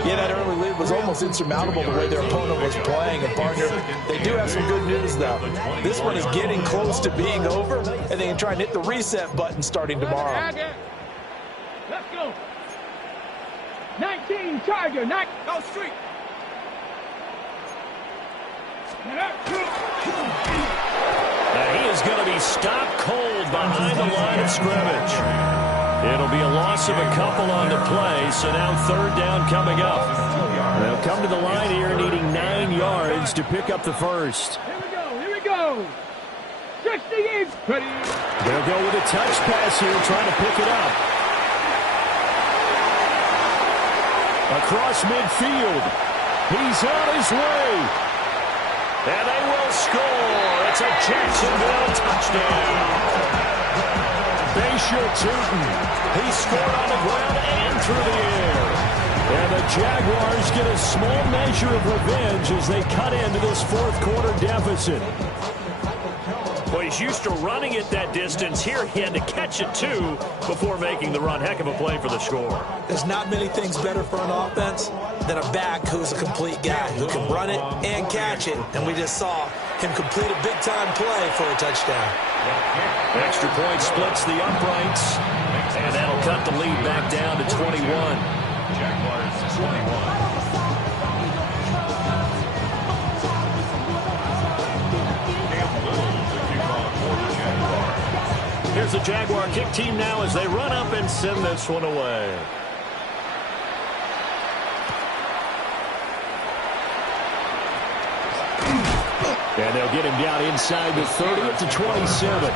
Yeah, that early lead was almost insurmountable the way their opponent was playing. And, partner, they do have some good news, though. This one is getting close to being over, and they can try and hit the reset button starting tomorrow. Let's go. 19 Charger, go street. And he is going to be stopped cold behind the line of scrimmage. It'll be a loss of a couple on the play, so now third down coming up. They'll come to the line here needing 9 yards to pick up the first. Here we go. 68. Ready. They'll go with a touch pass here, trying to pick it up. Across midfield. He's on his way. And they will score. It's a Jacksonville touchdown. Bashir Tootin. He scored on the ground and through the air. And the Jaguars get a small measure of revenge as they cut into this fourth quarter deficit. Well, he's used to running it that distance. Here he had to catch it, too, before making the run. Heck of a play for the score. There's not many things better for an offense than a back who's a complete guy who can run it and catch it. And we just saw him complete a big-time play for a touchdown. Extra point splits the uprights. And that'll cut the lead back down to 21. Jaguars 21. Here's the Jaguar kick team now as they run up and send this one away. And they'll get him down inside the 30 up to 27.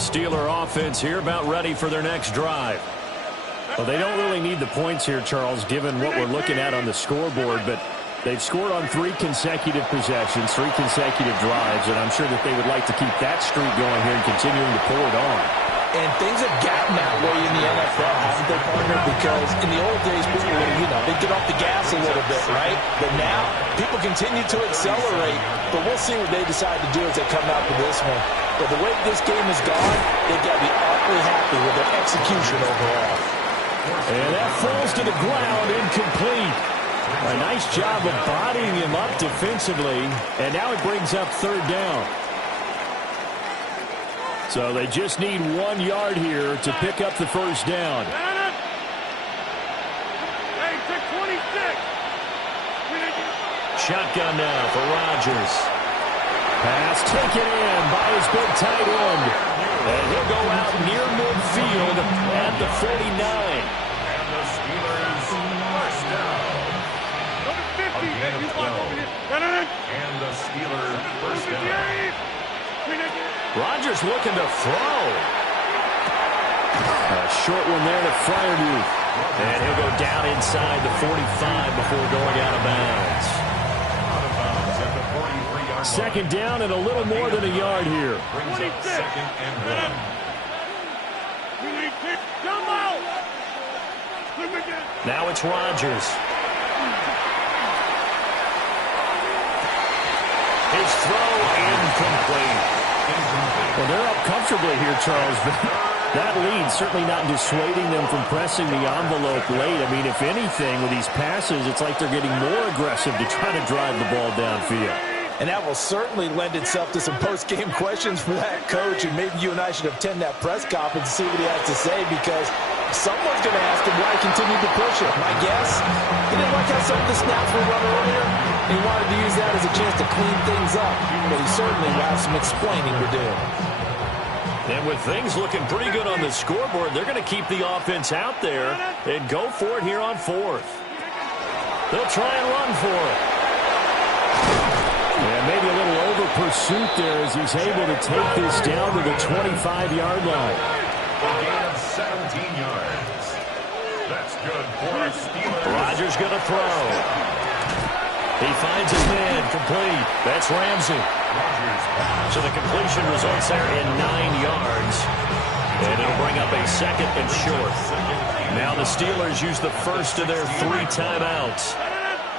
Steeler offense here about ready for their next drive. Well, they don't really need the points here, Charles, given what we're looking at on the scoreboard, but they've scored on 3 consecutive possessions, 3 consecutive drives, and I'm sure that they would like to keep that streak going here and continuing to pull it on. And things have gotten that way in the NFL, haven't they, partner? Because in the old days, people would, they'd get off the gas a little bit, right? But now, people continue to accelerate, but we'll see what they decide to do as they come out for this one. But the way this game has gone, they've got to be awfully happy with their execution overall. And that falls to the ground, incomplete. A nice job of bodying him up defensively, and now it brings up third down. So they just need 1 yard here to pick up the first down. Shotgun now for Rodgers. Pass taken in by his big tight end. And he'll go out near midfield at the 49. And the Steelers first down. And the Steelers first down. Rodgers looking to throw. A short one there to Freiermuth. And he'll go down inside the 45 before going out of bounds. Second down and a little more than a yard here. Second and 1. Now it's Rodgers. His throw incomplete. Well, they're up comfortably here, Charles, but that lead certainly not dissuading them from pressing the envelope late. I mean, if anything, with these passes, it's like they're getting more aggressive to try to drive the ball downfield. And that will certainly lend itself to some post-game questions for that coach, and maybe you and I should attend that press conference and see what he has to say, because someone's going to ask him why he continued to push it. My guess, he didn't like how some of the snaps were run earlier. He wanted to use that as a chance to clean things up, but he certainly will have some explaining to do. And with things looking pretty good on the scoreboard, they're going to keep the offense out there and go for it here on fourth. They'll try and run for it. Yeah, maybe a little over-pursuit there as he's able to take this down to the 25-yard line. A gain of 17 yards. That's good for a Steelers. Rodgers going to throw. He finds his man, complete. That's Ramsey. So the completion results there in 9 yards. And it'll bring up a second and short. Now the Steelers use the first of their 3 timeouts.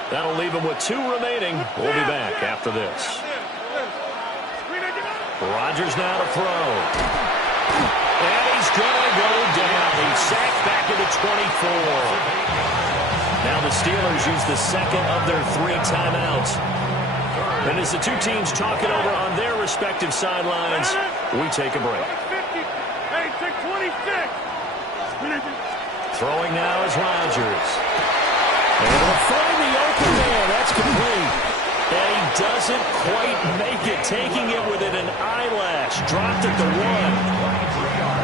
That'll leave them with 2 remaining. We'll be back after this. Rodgers now to throw. And he's going to go down. He's sacked back at the 24. Now the Steelers use the second of their 3 timeouts. And as the 2 teams talk it over on their respective sidelines, we take a break. Throwing now is Rodgers. And he'll find the open man. That's complete. And he doesn't quite make it, taking it within an eyelash. Dropped at the 1.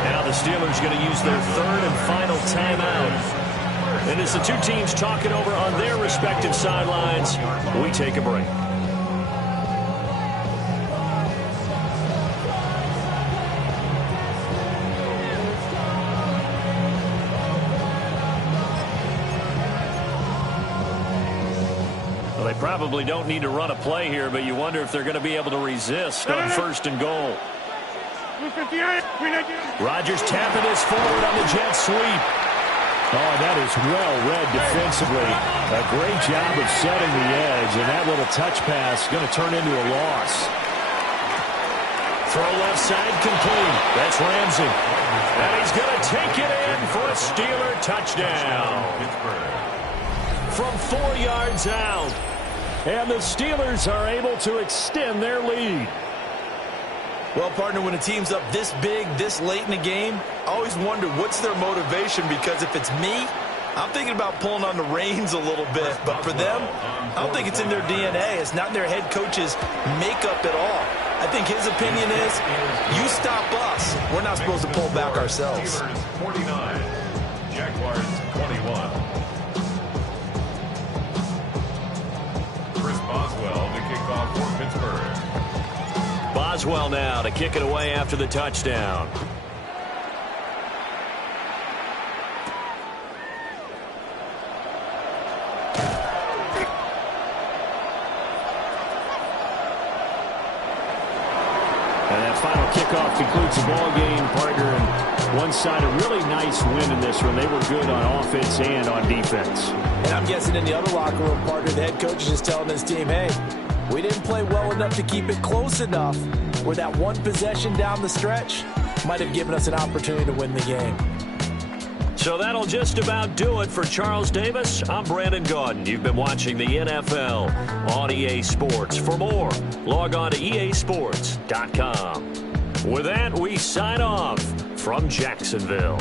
Now the Steelers going to use their 3rd and final timeout. And as the 2 teams talk it over on their respective sidelines, we take a break. Well, they probably don't need to run a play here, but you wonder if they're going to be able to resist on 1st and goal. Rodgers tapping this forward on the jet sweep. Oh, that is well read defensively. A great job of setting the edge, and that little touch pass is going to turn into a loss. Throw left side complete. That's Ramsey. And he's going to take it in for a Steeler touchdown. From 4 yards out. And the Steelers are able to extend their lead. Well, partner, when a team's up this big, this late in the game, I always wonder what's their motivation, because if it's me, I'm thinking about pulling on the reins a little bit. But for them, I don't think it's in their DNA. It's not in their head coach's makeup at all. I think his opinion is, you stop us. We're not supposed to pull back ourselves. 49, Jaguars 21. Chris Boswell to kick off for Pittsburgh. Boswell now to kick it away after the touchdown. And that final kickoff concludes the ball game, partner. And one side, a really nice win in this one. They were good on offense and on defense. And I'm guessing in the other locker room, partner, the head coach is just telling his team, hey, we didn't play well enough to keep it close enough, where that one possession down the stretch might have given us an opportunity to win the game. So that'll just about do it for Charles Davis. I'm Brandon Gaudin. You've been watching the NFL on EA Sports. For more, log on to easports.com. With that, we sign off from Jacksonville.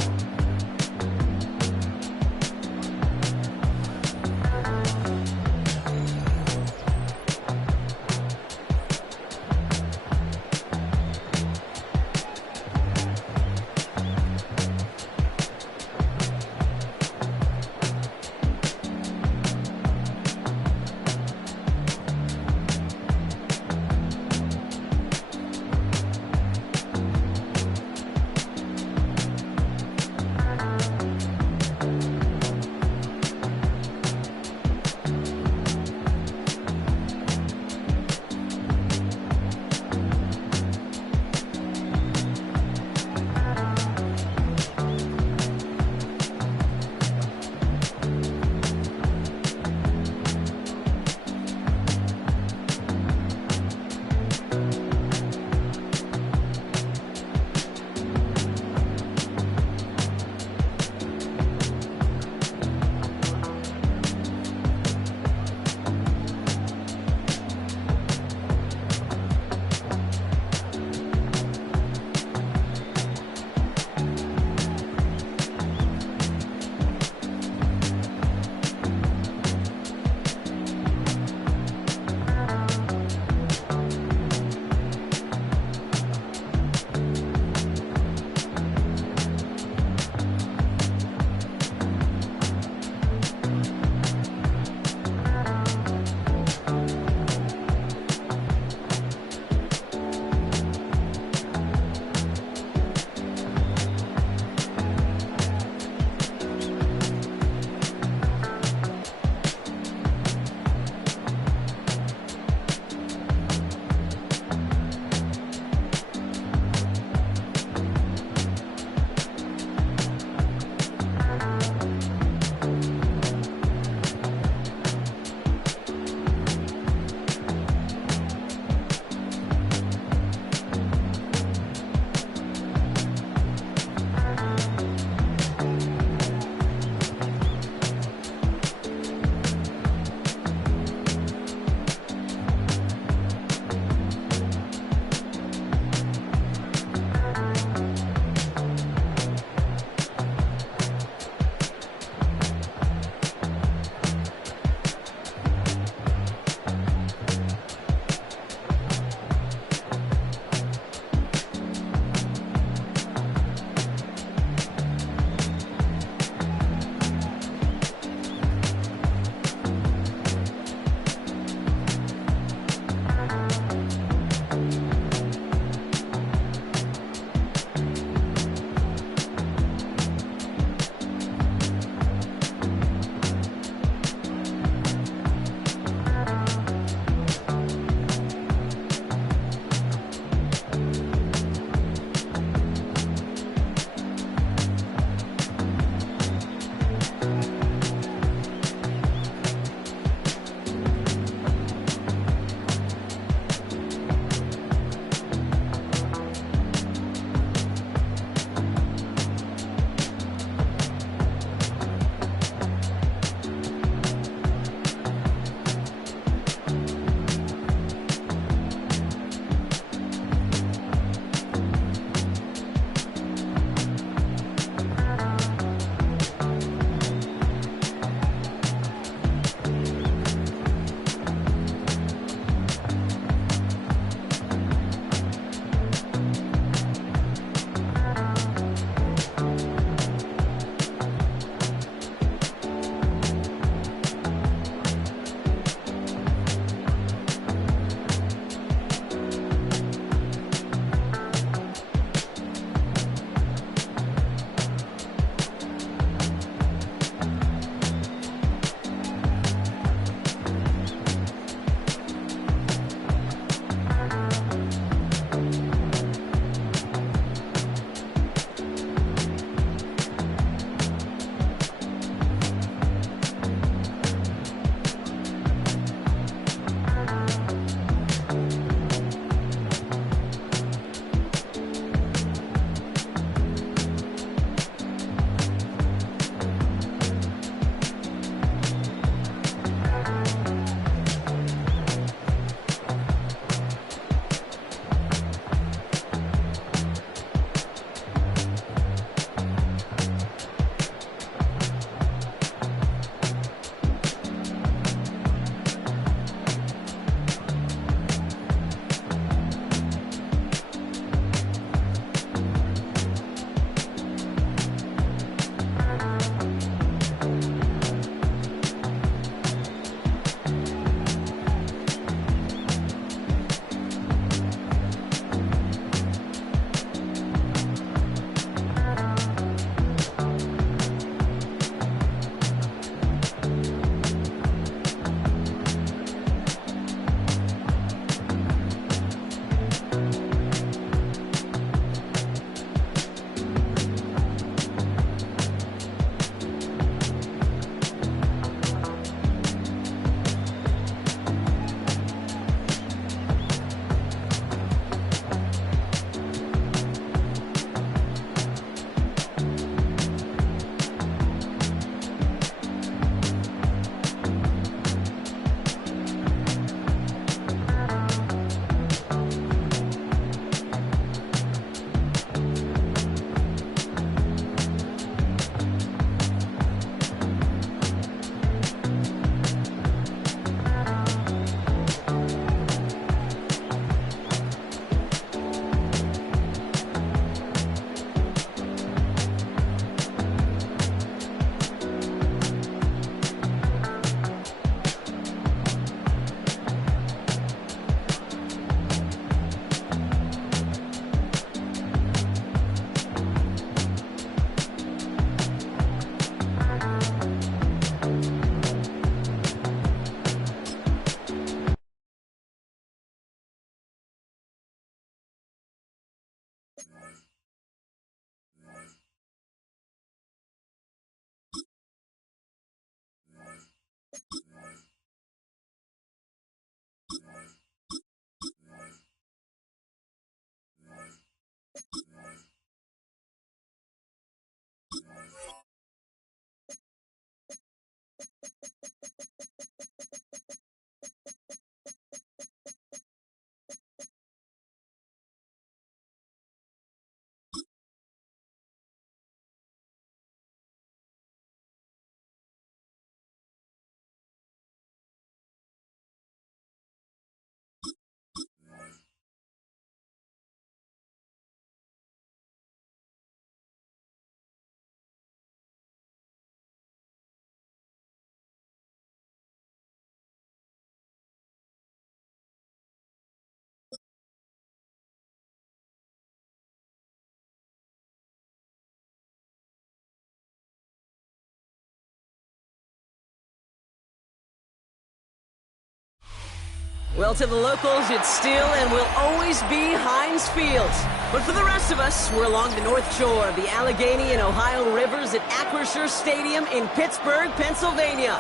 Well, to the locals, it's still and will always be Heinz Field. But for the rest of us, we're along the north shore of the Allegheny and Ohio rivers at Acrisure Stadium in Pittsburgh, Pennsylvania.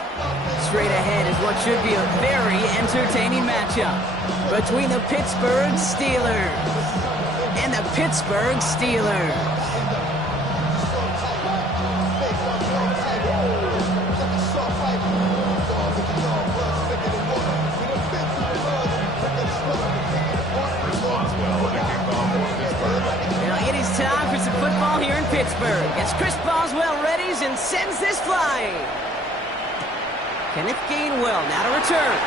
Straight ahead is what should be a very entertaining matchup between the Pittsburgh Steelers and the Pittsburgh Steelers. It is time for some football here in Pittsburgh as Chris Boswell readies and sends this flying. Kenneth Gainwell now to return.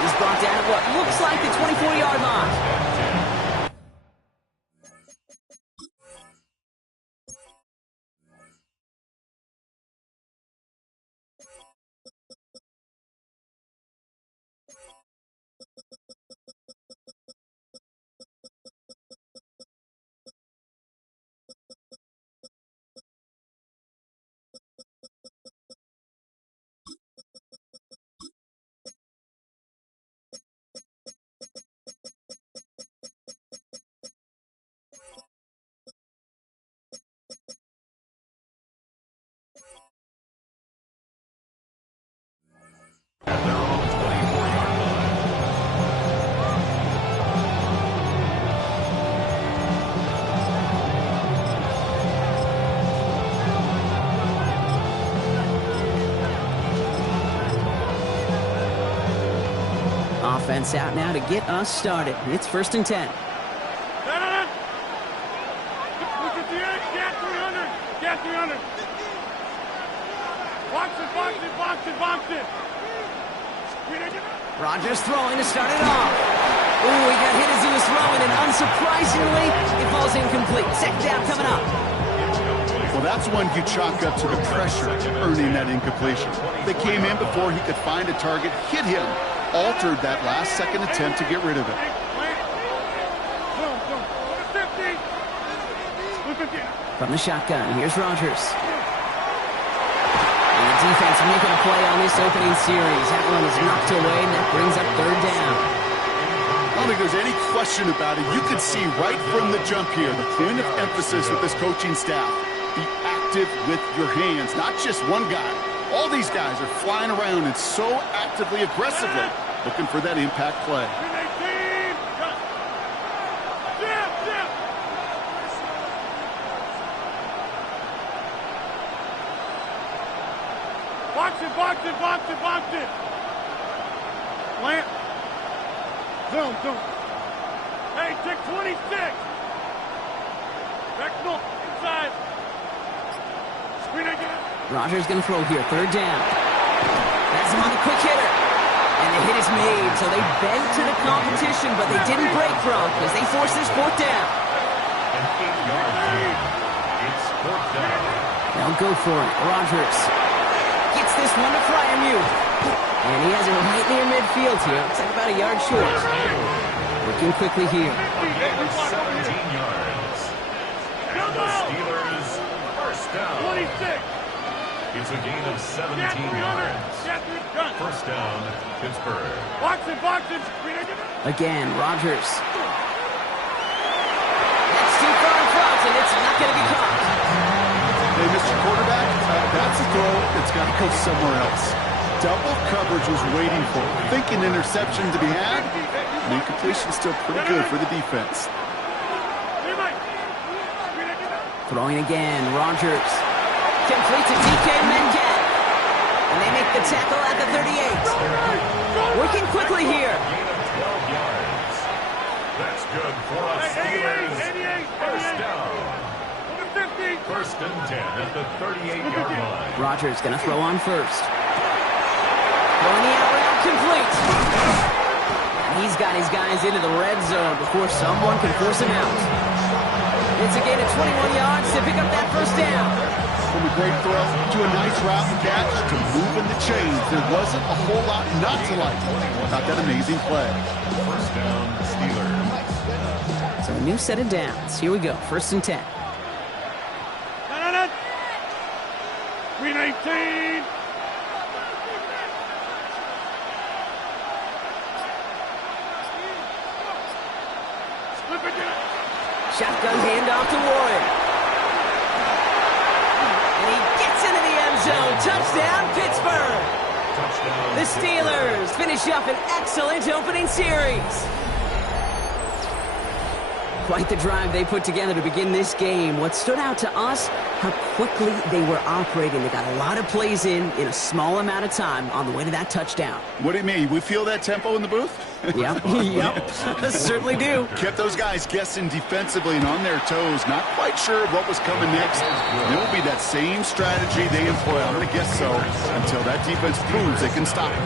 He's brought down at what looks like the 24-yard line. At their own 24-yard line. Offense out now to get us started. It's 1st and 10. Get 300. Box it. Rodgers throwing to start it off. Ooh, he got hit as he was throwing, and unsurprisingly, it falls incomplete. Second down coming up. Well, that's one you chalk up to the pressure earning that incompletion. They came in before he could find a target, hit him, altered that last-second attempt to get rid of it. From the shotgun, here's Rodgers. And the defense making a play on this opening series. That one is knocked away, and that brings up 3rd down. I don't think there's any question about it. You could see right from the jump here, the point of emphasis with this coaching staff. Be active with your hands, not just one guy. All these guys are flying around and so actively, aggressively looking for that impact play. Box it. Plant. Zone. Hey, check 26. Rectal, inside. Rodgers going to throw here. 3rd down. That's him on the quick hitter. And the hit is made, so they bent to the competition, but they didn't break from as they force this 4th down. An 8-yard gain. It's 4th down. They'll go for it. Rodgers gets this one to Fryermuth. And he has it right near midfield here. Looks like about a yard short. Working quickly here. Again, 17 yards. And the Steelers, 1st down. 26. It's a gain of 17 yards. 1st down, Pittsburgh. Box it. Again, Rodgers. That's too far in front, and it's not going to be caught. Hey, Mr. Quarterback, That's a throw that's got to go somewhere else. Double coverage was waiting for it. Thinking interception to be had. The incompletion still pretty good for the defense. Throwing again, Rodgers. Complete to DK Metcalf. And they make the tackle at the 38. Working quickly here. That's good for us Steelers. First down. First and 10 at the 38-yard line. Rodgers going to throw on first. Throwing the out route complete. And he's got his guys into the red zone before someone can force him out. It's a gain of 21 yards to pick up that first down. From a great throw to a nice route and catch to moving the chains. There wasn't a whole lot not to like about that amazing play. First down, Steelers. So a new set of downs. Here we go. First and 10. 319. Shotgun handoff to Warren. And he gets into the end zone. Touchdown, Pittsburgh. Touchdown. The Steelers finish up an excellent opening series. Quite the drive they put together to begin this game. What stood out to us, how quickly they were operating. They got a lot of plays in a small amount of time on the way to that touchdown. What do you mean? We feel that tempo in the booth? Yep, yep, certainly do. Kept those guys guessing defensively and on their toes, not quite sure what was coming next. And it will be that same strategy they employ, I'm going to guess so, until that defense proves they can stop it.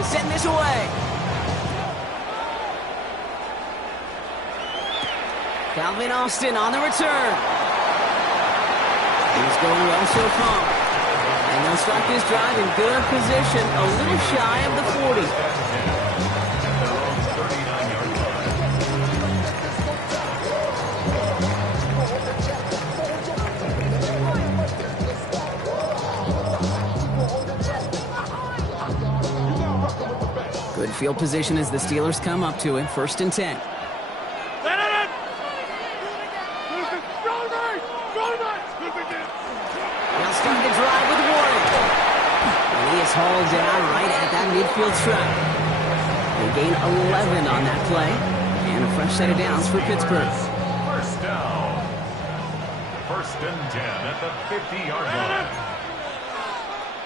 Send this away. Calvin Austin on the return. He's going well so far. And they'll start this drive in good position, a little shy of the 40. Good field position as the Steelers come up to it. First and 10. They'll start the drive with Warren. And he is hauled down right at that midfield stripe. They gain 11 on that play. And a fresh set of downs for Pittsburgh. First down. First and 10 at the 50-yard line.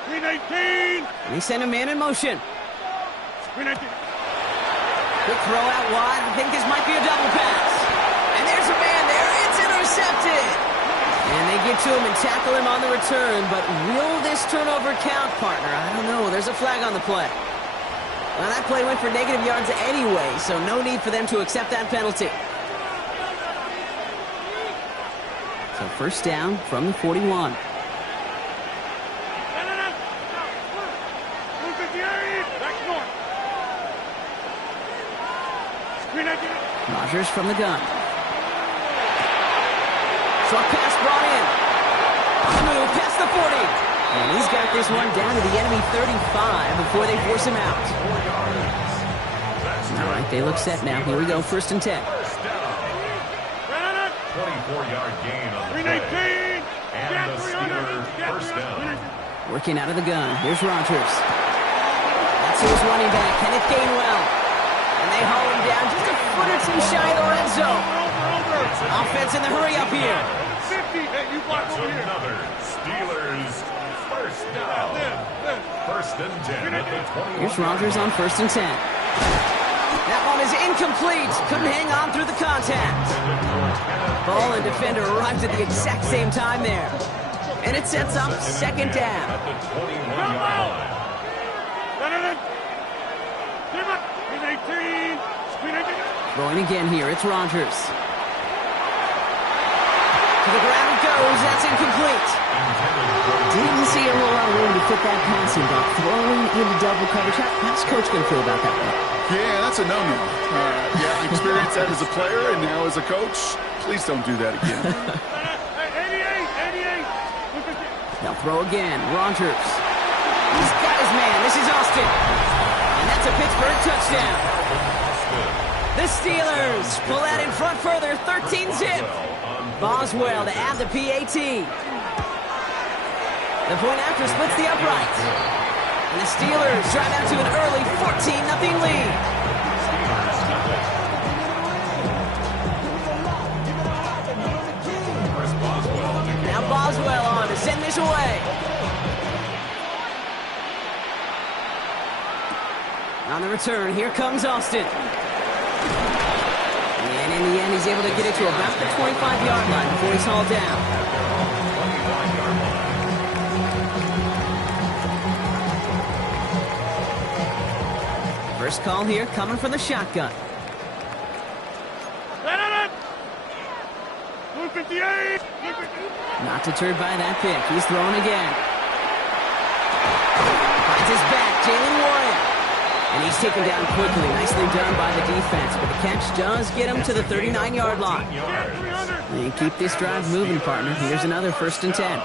319. And they send a man in motion. 319. Quick throw out wide. I think this might be a double pass. And there's a man there. It's intercepted. And they get to him and tackle him on the return. But will this turnover count, partner? I don't know. There's a flag on the play. Well, that play went for negative yards anyway, so no need for them to accept that penalty. So first down from the 41. Rodgers from the gun. Short pass brought in. On the move, past the 40. And he's got this one down to the enemy 35 before they force him out. All right, they look set now. Here we go, first and 10. 24-yard gain on the play. And the Steelers first down. Working out of the gun. Here's Rodgers. That's his running back, Kenneth Gainwell. And they haul him down just a foot or two shy of the red zone. Offense in the hurry up here. That's another Steelers first down. First and 10 at the 21. Here's Rodgers on first and 10. That one is incomplete. Couldn't hang on through the contact. Ball and defender arrived at the exact same time there. And it sets up second down. At the 21-yard line. Throwing again here, it's Rodgers. To the ground it goes, that's incomplete. Didn't see a whole lot of room to fit that passing, but throwing into double coverage. How's Coach going to feel about that one? Yeah, that's a no-no. Yeah, I experienced that as a player and now as a coach. Please don't do that again. 88. They'll throw again. Rogers. He's got his man. This is Austin. And that's a Pittsburgh touchdown. The Steelers pull out in front further, 13-zip. Boswell to add the PAT. The point after splits the uprights. And the Steelers drive out to an early 14-0 lead. Now Boswell on to send this away. On the return, here comes Austin. And in the end, he's able to get it to about the 25-yard line before he's hauled down. First call here coming from the shotgun. Not deterred by that pick. He's throwing again. Finds his back, Jalen Warren. And he's taken down quickly. Nicely done by the defense. But the catch does get him to the 39-yard line. And keep this drive moving, partner. Here's another 1st and 10.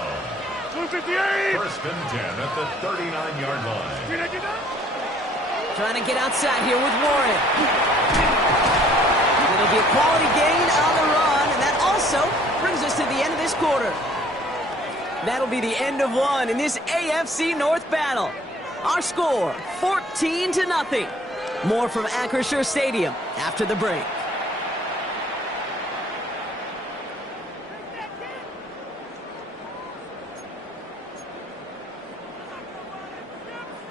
First and 10 at the 39-yard line. Trying to get outside here with Warren. It'll be a quality gain on the run, and that also brings us to the end of this quarter. That'll be the end of one in this AFC North battle. Our score, 14-0. More from Acrisure Stadium after the break.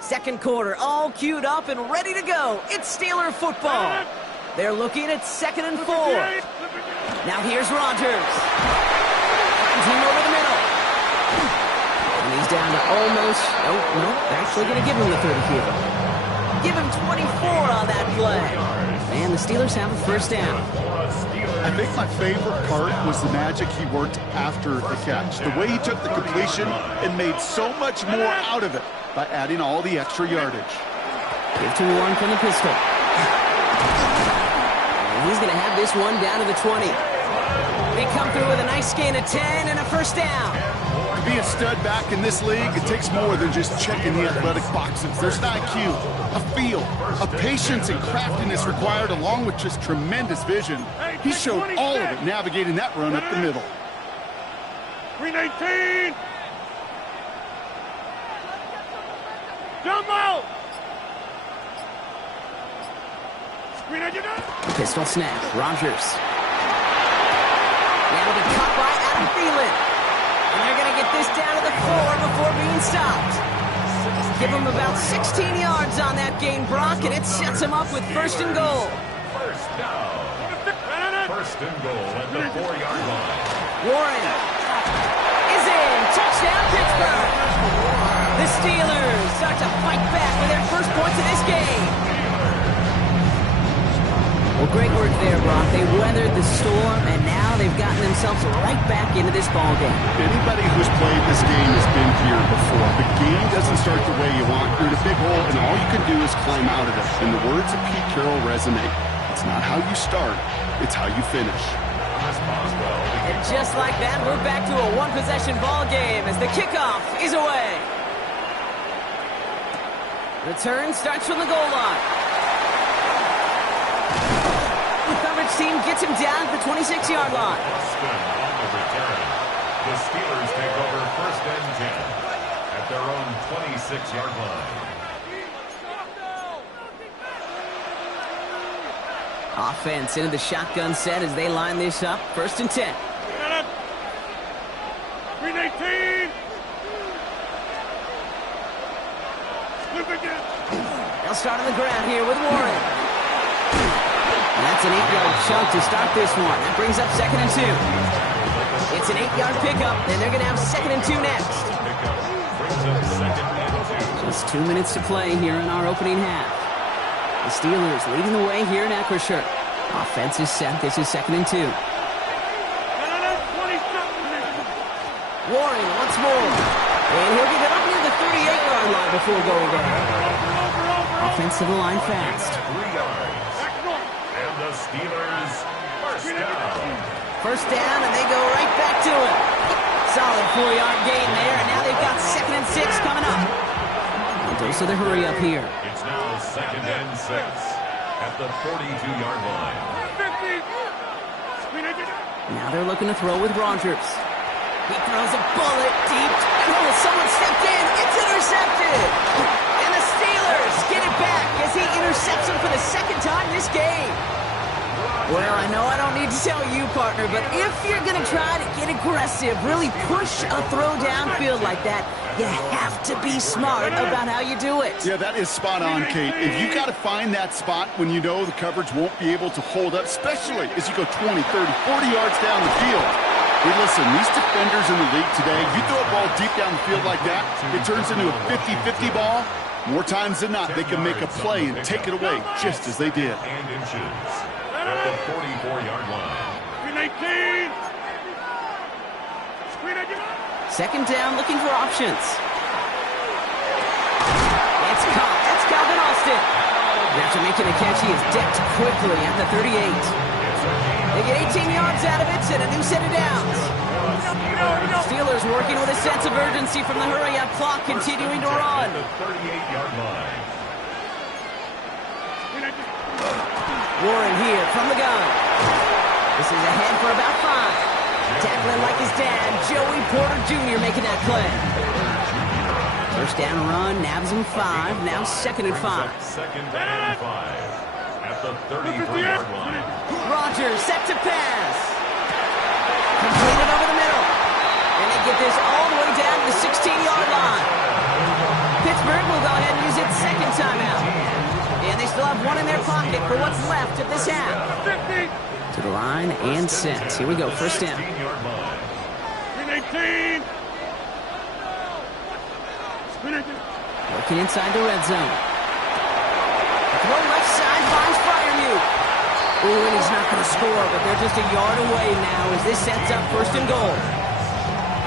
Second quarter, all queued up and ready to go. It's Steeler football. They're looking at 2nd and 4. Now here's Rogers. Finds him over the middle. And he's down to almost, no, they're actually going to give him the 30 here. Give him 24 on that play. And the Steelers have a first down. I think my favorite part was the magic he worked after the catch. The way he took the completion and made so much more out of it by adding all the extra yardage. Give to Warren from the pistol. And he's going to have this one down to the 20. They come through with a nice gain of 10 and a first down. To be a stud back in this league, it takes more than just checking the athletic boxes. There's an IQ, a feel, a patience and craftiness required along with just tremendous vision. He showed all of it navigating that run up the middle. 319! Jump out! Pistol snap, Rogers. Now to be caught by Adam Thielen. And they're going to get this down to the 4 before being stopped. Give him about 16 yards on that gain, Brock, and it sets him up with 1st and goal. First down. 1st and goal at the 4-yard line. Warren is in. Touchdown, Pittsburgh. The Steelers start to fight back with their first points of this game. Well, great work there, Brock. They weathered the storm, and now they've gotten themselves right back into this ball game. Anybody who's played this game has been here before. The game doesn't start the way you want. You're in a big hole, and all you can do is climb out of it. And the words of Pete Carroll resonate. It's not how you start, it's how you finish. And just like that, we're back to a one-possession ball game as the kickoff is away. Return starts from the goal line. The coverage team gets him down at the 26-yard line. The Steelers take over 1st and 10 at their own 26-yard line. Offense into the shotgun set as they line this up. 1st and 10. 319! They'll start on the ground here with Warren. And that's an 8-yard chunk to start this one. That brings up 2nd and 2. It's an 8-yard pickup, and they're going to have 2nd and 2 next. Just 2 minutes to play here in our opening half. The Steelers leading the way here in Acrisure. Offense is set. This is 2nd and 2. Warren once more. And he'll give it up near the 38-yard line before going down. Offense to the line fast. 3 yards. And the Steelers first down. First down, and they go right back to it. Solid 4-yard gain there, and now they've got 2nd and 6 coming up. And dose of the hurry up here. It's now 2nd and 6 at the 42-yard line. Now they're looking to throw with Rogers. He throws a bullet deep. Oh, someone stepped in. It's intercepted. And the Steelers get it back as he intercepts him for the 2nd time this game. Well, I know I don't need to tell you, partner, but if you're going to try to get aggressive, really push a throw downfield like that, you have to be smart about how you do it. Yeah, that is spot on, Kate. If you got to find that spot when you know the coverage won't be able to hold up, especially as you go 20, 30, 40 yards down the field. Hey, listen, these defenders in the league today, you throw a ball deep down the field like that, it turns into a 50-50 ball. More times than not, they can make a play and take it away just as they did. And inches at the 44-yard line. 2nd down, looking for options. It's caught. That's Calvin Austin. After making a catch, he is decked quickly at the 38. They get 18 yards out of it and a new set of downs. Steelers working with a sense of urgency from the hurry-up clock, continuing to run. The 38-yard line. Warren here from the gun. This is ahead for about 5. Tackling like his dad, Joey Porter Jr. making that play. 1st down run, nabs him 5. Now 2nd and 5. 2nd and 5 at the 33-yard line. Rogers set to pass. Completed over the middle. And they get this all the way down to the 16-yard line. Pittsburgh will go ahead and use its 2nd timeout. And they still have 1 in their pocket for what's left of this half. To the line and set. Here we go, 1st down. Working inside the red zone. Throw left side finds Freiermuth. Ooh, and he's not going to score, but they're just a yard away now as this sets up 1st and goal.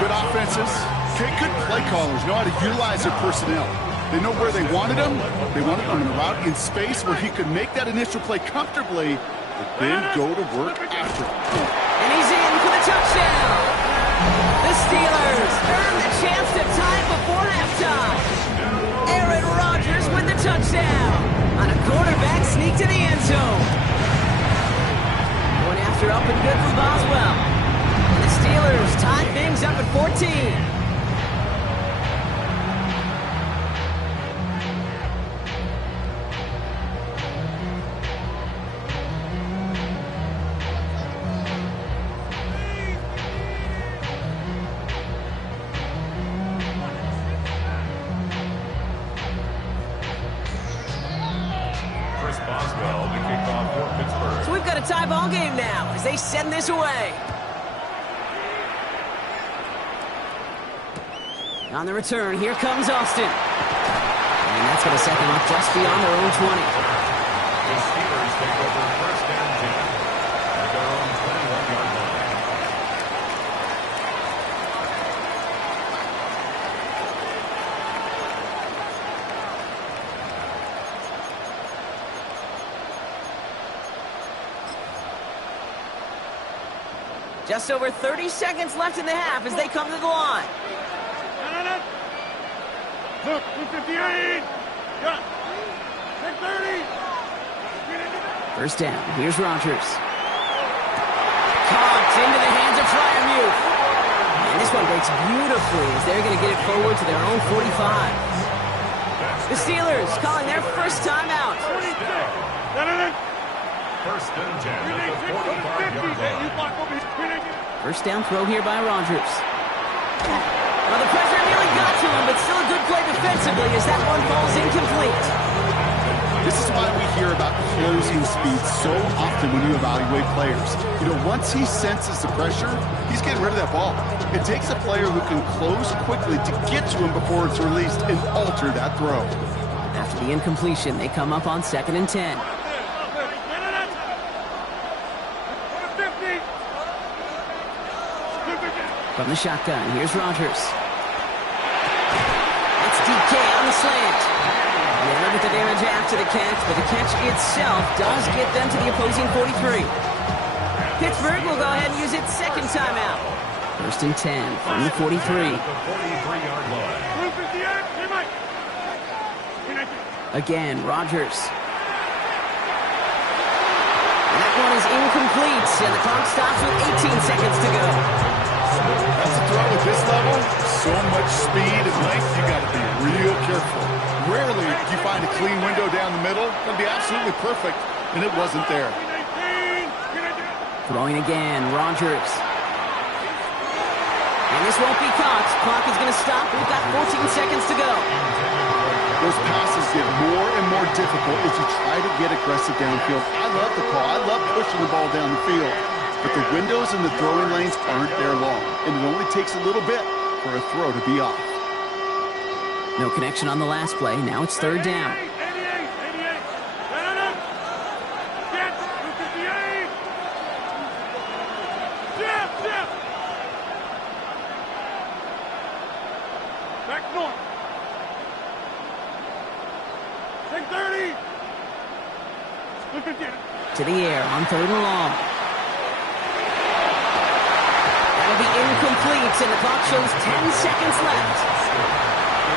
Good offenses. Good play callers know how to utilize their personnel. They know where they wanted him. They wanted him in a route in space where he could make that initial play comfortably, but then go to work after it. And he's in for the touchdown. The Steelers earn the chance to tie it before halftime. Aaron Rodgers with the touchdown on a quarterback sneak to the end zone. Going after up and good from Boswell. And the Steelers tie things up at 14. So we've got a tie ball game now as they send this away. On the return, here comes Austin. And that's going to set them up just beyond their own 20. The Steelers take over 1st and 10 at their own 21-yard line. Just over 30 seconds left in the half as they come to the line. Look, 258. 30. 1st down. Here's Rogers. Caught into the hands of Freiermuth. And this one breaks beautifully as they're going to get it forward to their own 45. The Steelers calling their 1st timeout. 1st and 10 at the 45-yard line. 1st down throw here by Rogers. Well, the pressure nearly got to him, but still a good play defensively as that one falls incomplete. This is why we hear about closing speed so often when you evaluate players. You know, once he senses the pressure, he's getting rid of that ball. It takes a player who can close quickly to get to him before it's released and alter that throw. After the incompletion, they come up on 2nd and 10. From the shotgun, here's Rogers. It's DK on the slant. They limit the damage after the catch, but the catch itself does get them to the opposing 43. Pittsburgh will go ahead and use its 2nd timeout. First and 10 from the 43. At the 43-yard line. Again, Rodgers. And that one is incomplete, and the clock stops with 18 seconds to go. That's a throw at this level. So much speed and length, you got to be real careful. Rarely do you find a clean window down the middle. It's going to be absolutely perfect, and it wasn't there. Throwing again, Rodgers. And this won't be caught. Clock is going to stop. We've got 14 seconds to go. Those passes get more and more difficult as you try to get aggressive downfield. I love the call. I love pushing the ball down the field. But the windows in the throwing lanes aren't there long, and it only takes a little bit for a throw to be off. No connection on the last play. Now it's third down. To the air on third and long. That'll be incomplete, and the clock shows 10 seconds left.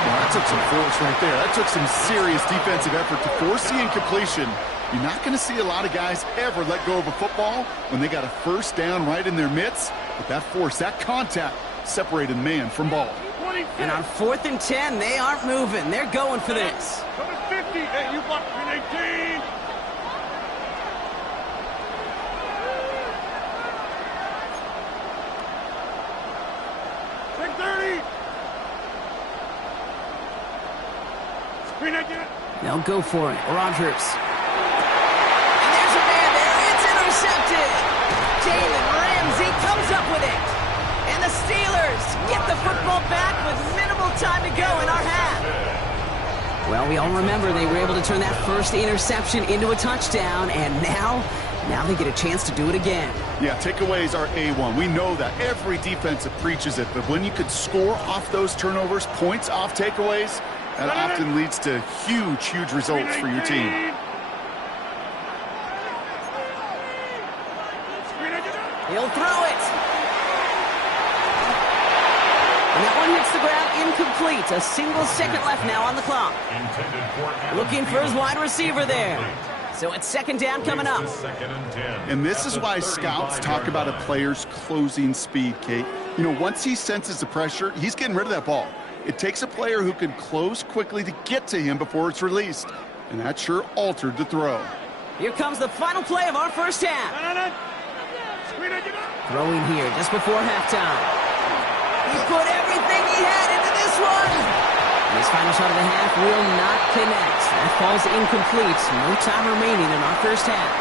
Well, that took some force right there. That took some serious defensive effort to force the incompletion. You're not going to see a lot of guys ever let go of a football when they got a first down right in their midst. But that force, that contact, separated man from ball. And on 4th and 10, they aren't moving. They're going for this. Number 50. Hey, you blocked 18. They'll go for it. Rodgers. And there's a man there. It's intercepted. Jalen Ramsey comes up with it. And the Steelers get the football back with minimal time to go in our half. Well, we all remember they were able to turn that first interception into a touchdown, and now they get a chance to do it again. Yeah, takeaways are A1. We know that. Every defensive preaches it, but when you could score off those turnovers, points off takeaways, that often leads to huge, huge results for your team. He'll throw it. And that one hits the ground incomplete. A single second left now on the clock. Looking for his wide receiver there. So it's second down coming up. And this is why scouts talk about a player's closing speed, Kate. You know, once he senses the pressure, he's getting rid of that ball. It takes a player who can close quickly to get to him before it's released. And that sure altered the throw. Here comes the final play of our first half. Throwing here just before halftime. He put everything he had into this one. And his final shot of the half will not connect. That falls incomplete. No time remaining in our first half.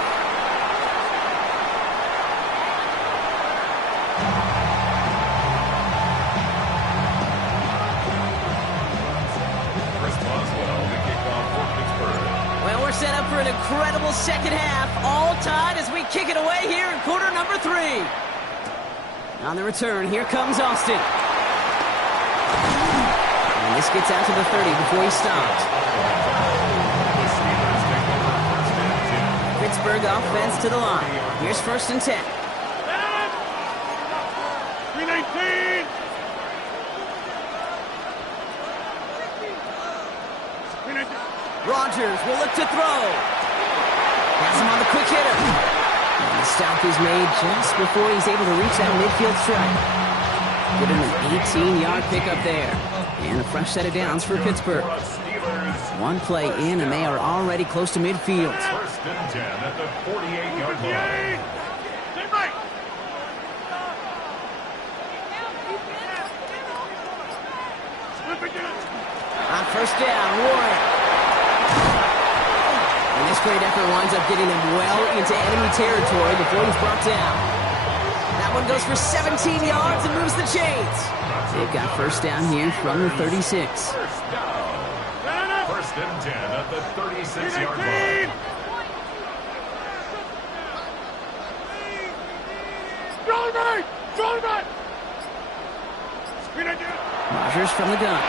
Set up for an incredible second half, all tied as we kick it away here in quarter number 3. On the return, here comes Austin. And this gets out to the 30 before he stops. Pittsburgh offense to the line. Here's first and 10. 319. Rodgers will look to throw. Has him on the quick hitter. And the stop is made just before he's able to reach that midfield strike. Get him an 18-yard pickup there. And a fresh set of downs for Pittsburgh. One play in, and they are already close to midfield. First and 10 at the 48-yard line. On first down, Warren. And this great effort winds up getting him well into enemy territory before he's brought down. That one goes for 17 yards and moves the chains. They've got first down here from the 36. First down. First and 10 at the 36-yard line. Rodgers from the gun.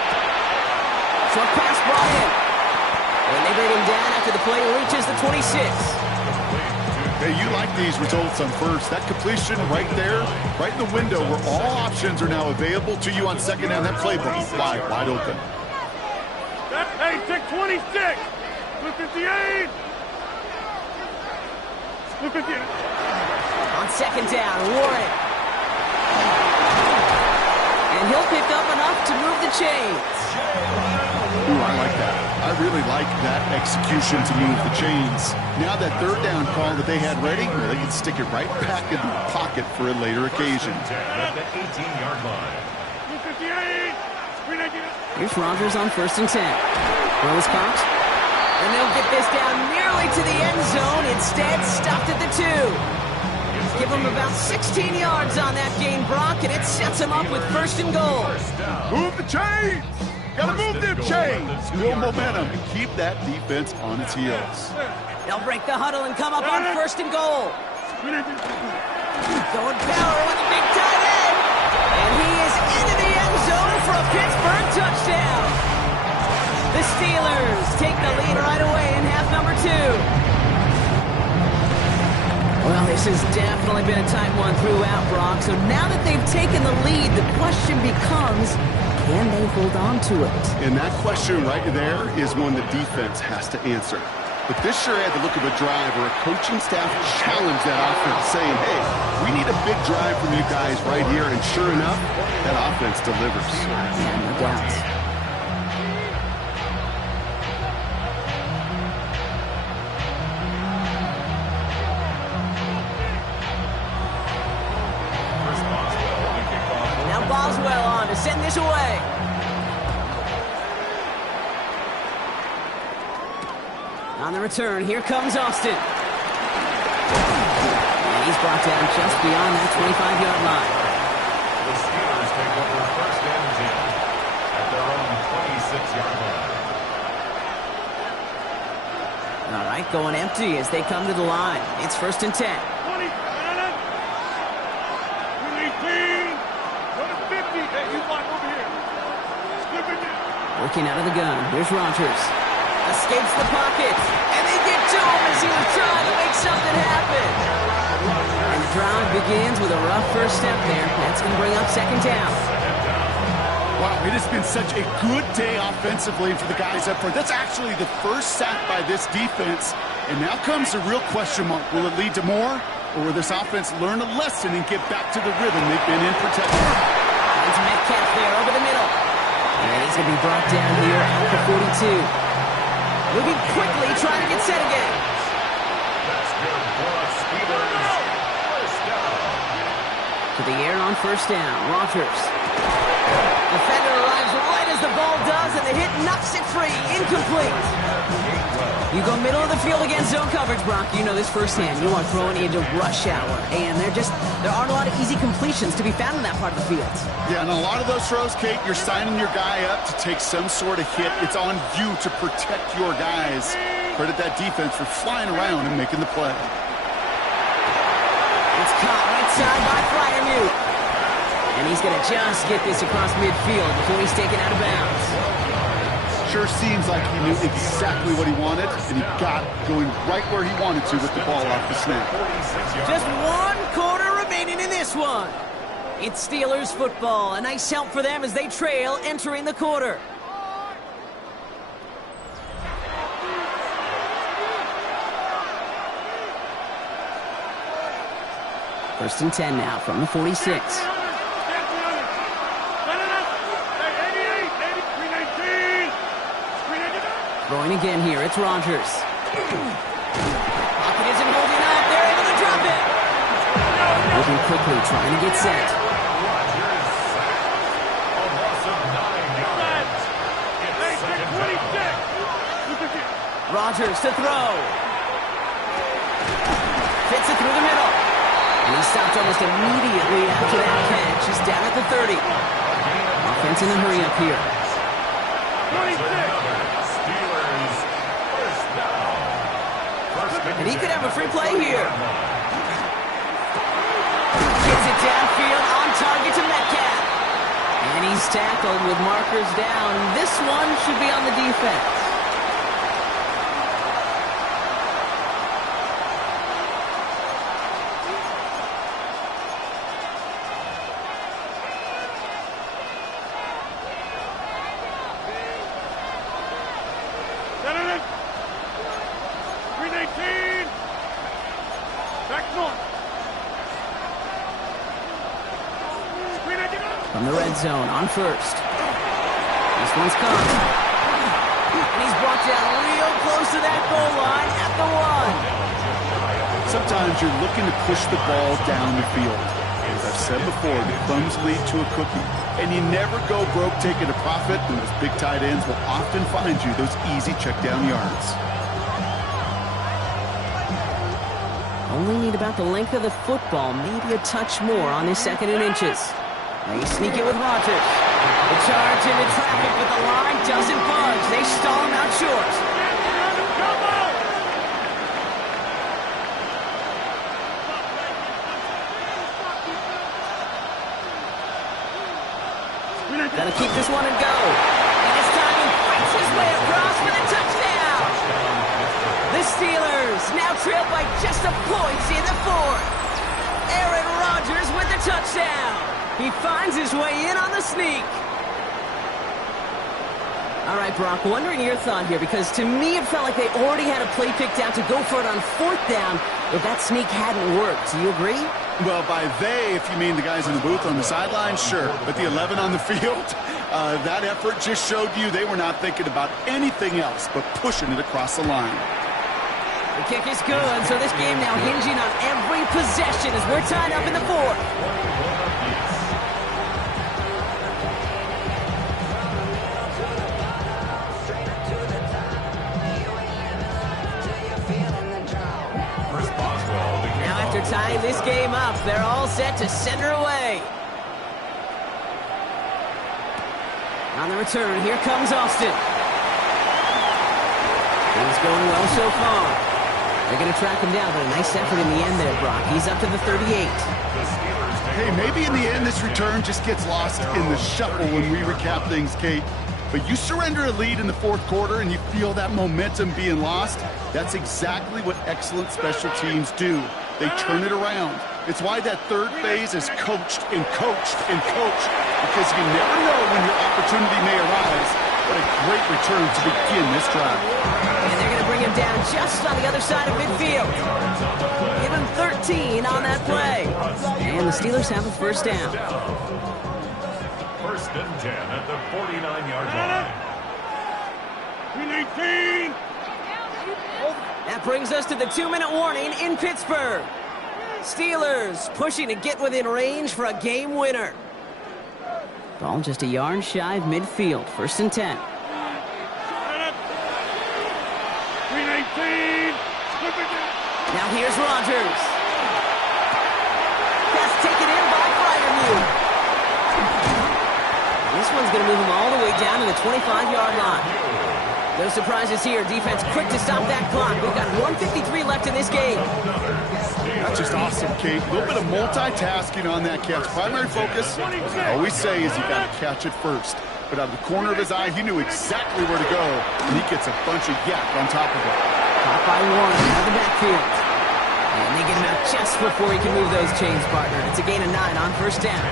Short pass brought in. And they bring him down after the play reaches the 26. Hey, you like these results on first. That completion right there, right in the window where all options are now available to you on second down. That playbook is wide open. Hey, 626. Look at the 8. Look at the 8. On second down, Warren. And he'll pick up enough to move the chains. Ooh, I like that. I really like that execution to move the chains. Now that third down call that they had ready, they can stick it right back in the pocket for a later occasion. At the 18-yard line. Look at the 8. Here's Rodgers on 1st and 10. Throws caught. And they'll get this down nearly to the end zone. Instead, stopped at the 2. Give him about 16 yards on that gain, Brock, and it sets him up with 1st and goal. Move the chains! Gotta move them chains! Build momentum and keep that defense on its heels. They'll break the huddle and come up on 1st and goal. Going power with a big tight end. And he is into the end zone for a Pittsburgh touchdown. The Steelers take the lead right away in half number 2. Well, this has definitely been a tight one throughout, Brock. So now that they've taken the lead, the question becomes, can they hold on to it? And that question right there is one the defense has to answer. But this sure had the look of a drive where a coaching staff challenged that offense, saying, hey, we need a big drive from you guys right here. And sure enough, that offense delivers. Yeah, no doubt. Boswell on to send this away. On the return, here comes Austin. And he's brought down just beyond that 25-yard line. The Steelers take over 1st and 10 at their own 26-yard line. All right, going empty as they come to the line. It's 1st and 10. 20. Working out of the gun. Here's Rodgers. Escapes the pocket. And they get to him as he was trying to make something happen. And the drive begins with a rough first step there. That's going to bring up second down. Wow, it has been such a good day offensively for the guys up front. That's actually the first sack by this defense. And now comes the real question mark. Will it lead to more? Or will this offense learn a lesson and get back to the rhythm they've been in protecting? It's Metcalf there over the middle. And he's going to be brought down here at the 42. Moving quickly, trying to get set again. That's good for us, Steelers. First down. To the air on 1st down. Rodgers. Defender arrives right as the ball does, and the hit knocks it free. Incomplete. You go middle of the field against zone coverage, Brock. You know this firsthand. You are throwing into rush hour, and there aren't a lot of easy completions to be found in that part of the field. Yeah, and a lot of those throws, Kate, you're signing your guy up to take some sort of hit. It's on you to protect your guys. Credit that defense for flying around and making the play. It's caught right side by Freiermuth. And he's going to just get this across midfield before he's taken out of bounds. Sure seems like he knew exactly what he wanted, and he got going right where he wanted to with the ball off the snap. Just 1 quarter remaining in this one. It's Steelers football. A nice help for them as they trail entering the quarter. First and 10 now from the 46. Throwing again here, it's Rodgers. Pocket isn't holding up, they're able to drop it. Moving quickly, trying to get set. Rodgers to throw. Fits it through the middle. And he stopped almost immediately after that catch. He's down at the 30. Offense in a hurry up here. 26. And he could have a free play here. Gets it downfield on target to Metcalf. And he's tackled with markers down. This one should be on the defense. From the red zone on first. This one's caught. And he's brought down real close to that goal line at the 1. Sometimes you're looking to push the ball down the field. As I've said before, the crumbs lead to a cookie. And you never go broke taking a profit, and those big tight ends will often find you those easy check down yards. Only need about the length of the football, maybe a touch more on his 2nd and inches. They sneak it with Rogers. The charge into traffic, but the line doesn't budge. They stall him out short. Gotta keep this one and go. And this time he fights his way across for the touchdown. The Steelers now trail by just a point in the 4th. Aaron Rodgers with the touchdown. He finds his way in on the sneak. All right, Brock, wondering your thought here, because to me it felt like they already had a play picked out to go for it on 4th down if that sneak hadn't worked. Do you agree? Well, by they, if you mean the guys in the booth on the sideline, sure. But the 11 on the field, that effort just showed you they were not thinking about anything else but pushing it across the line. The kick is good, so this game now hinging on every possession as we're tied up in the 4th. Tying this game up, they're all set to send her away. On the return, here comes Austin. Things going well so far. They're going to track him down, but a nice effort in the end there, Brock. He's up to the 38. Hey, maybe in the end this return just gets lost in the shuffle when we recap things, Kate. But you surrender a lead in the 4th quarter and you feel that momentum being lost. That's exactly what excellent special teams do. They turn it around. It's why that 3rd phase is coached and coached and coached, because you never know when your opportunity may arise. What a great return to begin this drive. And they're going to bring him down just on the other side of midfield. Give him 13 on that play. And the Steelers have a 1st down. 1st and 10 at the 49-yard line. 18. That brings us to the 2-minute warning in Pittsburgh. Steelers pushing to get within range for a game winner. Ball just a yard shy of midfield. 1st and 10. 18. Now here's Rodgers. That's taken in by Freiermuth. This one's going to move him all the way down to the 25-yard line. No surprises here. Defense quick to stop that clock. We've got 1:53 left in this game. That's just awesome, Kate. A little bit of multitasking on that catch. Primary focus, I always say, is you got to catch it first. But out of the corner of his eye, he knew exactly where to go, and he gets a bunch of yak on top of it. Caught by one out of the backfield. And they get him out just before he can move those chains, partner. It's a gain of 9 on 1st down.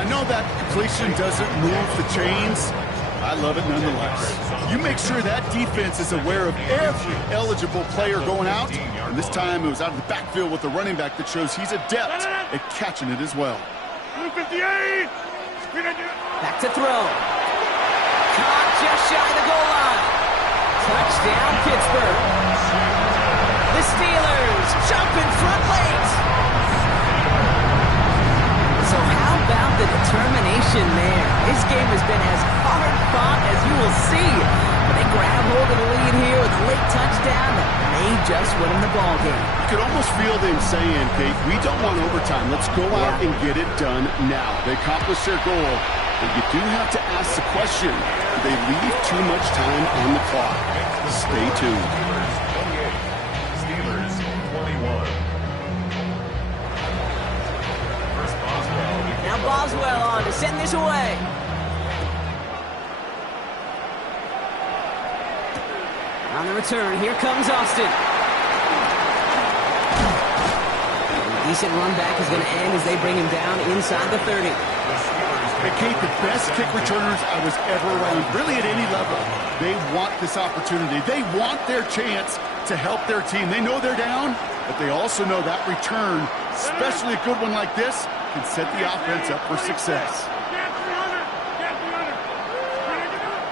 I know that completion doesn't move the chains. I love it nonetheless. You make sure that defense is aware of every eligible player going out. And this time it was out of the backfield with the running back that shows he's adept at catching it as well. 58. Back to throw. Caught just shy of the goal line. Touchdown, Pittsburgh. The Steelers jump in front late. So how about the determination there? This game has been as hard fought as you will see. But they grab hold of the lead here with a late touchdown that may just win them the ball game. You could almost feel them saying, Kate, we don't want overtime. Let's go out and get it done now. They accomplished their goal. But you do have to ask the question, do they leave too much time on the clock? Stay tuned. Steelers 21. Now Boswell on to send this away. On the return, here comes Austin. A decent run back is going to end as they bring him down inside the 30. Hey, Kate, the best kick returners I was ever around, really at any level. They want this opportunity. They want their chance to help their team. They know they're down, but they also know that return, especially a good one like this, can set the offense up for success.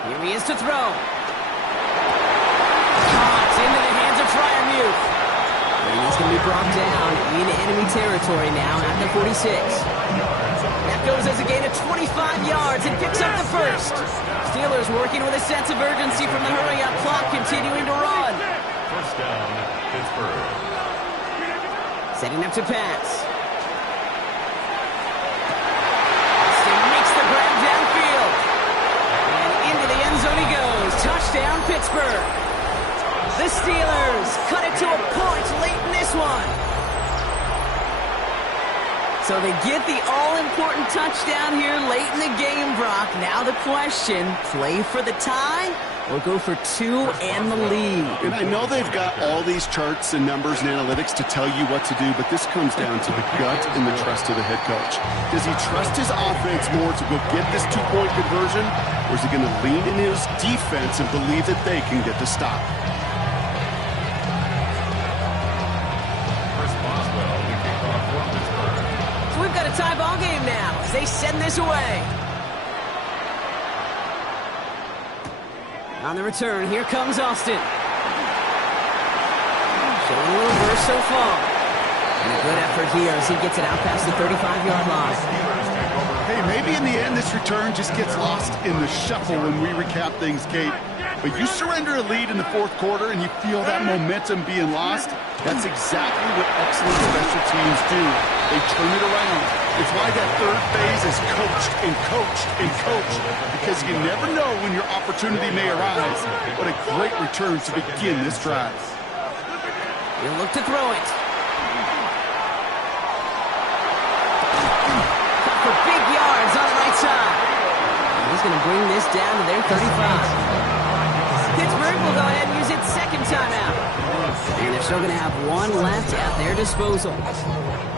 Here he is to throw. Caught into the hands of Fryermuth. And he's going to be brought down in enemy territory now at the 46. That goes as a gain of 25 yards and picks up the first. Steelers working with a sense of urgency from the hurry-up clock, continuing to run. First down, Pittsburgh. Setting up to pass. Austin makes the grab downfield. And into the end zone he goes. Touchdown, Pittsburgh. The Steelers cut it to a point late in this one. So they get the all-important touchdown here late in the game, Brock. Now the question, play for the tie or go for two and the lead? And I know they've got all these charts and numbers and analytics to tell you what to do, but this comes down to the gut and the trust of the head coach. Does he trust his offense more to go get this two-point conversion, or is he going to lean in his defense and believe that they can get the stop? We've got a tie ball game now as they send this away. On the return, here comes Austin. Showing a little burst so far. And a good effort here as he gets it out past the 35-yard line. Hey, maybe in the end this return just gets lost in the shuffle when we recap things, Kate. But you surrender a lead in the fourth quarter and you feel that momentum being lost. That's exactly what excellent special teams do. They turn it around. It's why that third phase is coached and coached and coached, because you never know when your opportunity may arise. What a great return to begin this drive. He'll look to throw it. For big yards on the right side. He's going to bring this down to their 35. Pittsburgh will go ahead and use its second timeout. And they're still going to have one left at their disposal.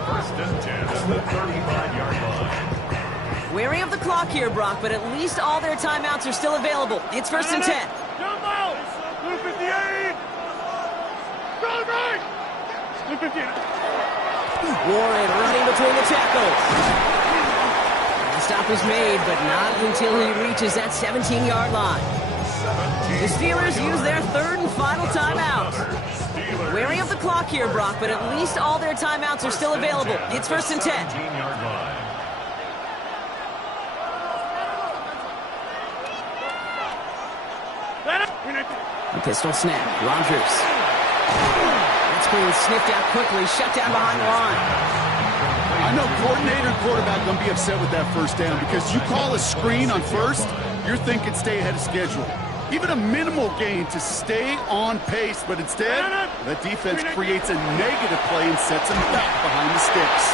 First and 10 at the 35-yard line. Wary of the clock here, Brock, but at least all their timeouts are still available. It's first and 10. Jump out! Blue 58! Go right! Blue 58! Warren running between the tackles. The stop is made, but not until he reaches that 17-yard line. The Steelers use their third and final timeout. Wary of the clock here, Brock, but at least all their timeouts are still available. It's first and 10. A pistol snap. Rodgers. That screen sniffed out quickly, shut down behind the line. I know coordinator and quarterback going to be upset with that first down because you call a screen on first, you're thinking stay ahead of schedule. Even a minimal gain to stay on pace, but instead, that defense creates a negative play and sets him back behind the sticks.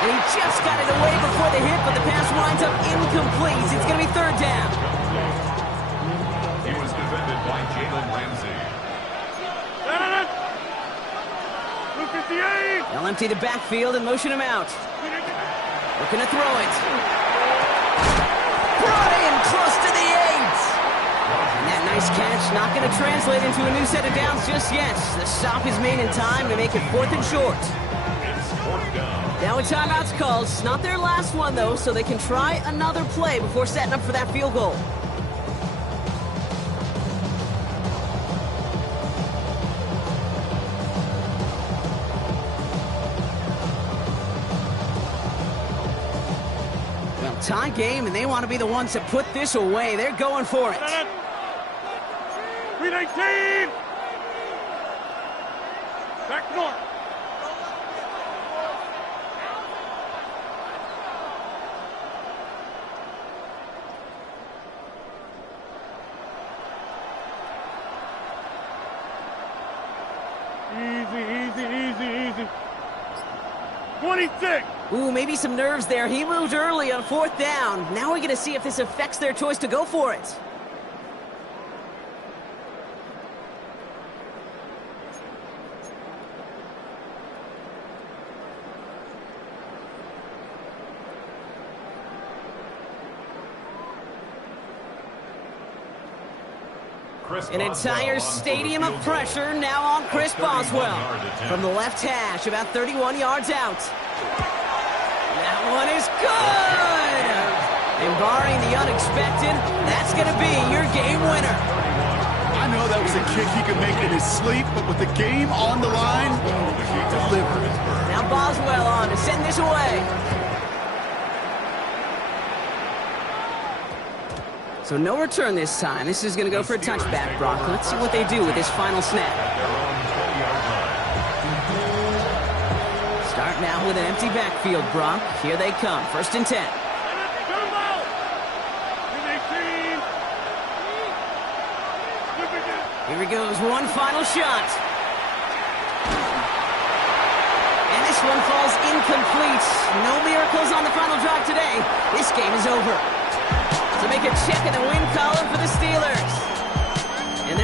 And he just got it away before the hit, but the pass winds up incomplete. It's going to be third down. He was defended by Jalen Ramsey. They'll empty the backfield and motion him out. Looking to throw it. Brought in close to the 8. And that nice catch not going to translate into a new set of downs just yet. The stop is made in time to make it fourth and short. Now a timeout's called. It's not their last one, though, so they can try another play before setting up for that field goal. Well, tie game, and they want to be the ones that put this away. They're going for it. 319! Back north. Easy. 26. Ooh, maybe some nerves there. He moved early on fourth down. Now we're going to see if this affects their choice to go for it. An entire stadium of pressure now on Chris Boswell. From the left hash, about 31 yards out. That one is good! And barring the unexpected, that's going to be your game winner. I know that was a kick he could make in his sleep, but with the game on the line, he delivered. Now Boswell on to send this away. So no return this time. This is going to go for a touchback, Brock. Let's see what they do with this final snap. Starting out with an empty backfield, Brock. Here they come. 1st and 10. Here he goes. One final shot. And this one falls incomplete. No miracles on the final drive today. This game is over. To make a check in the win column for the Steelers.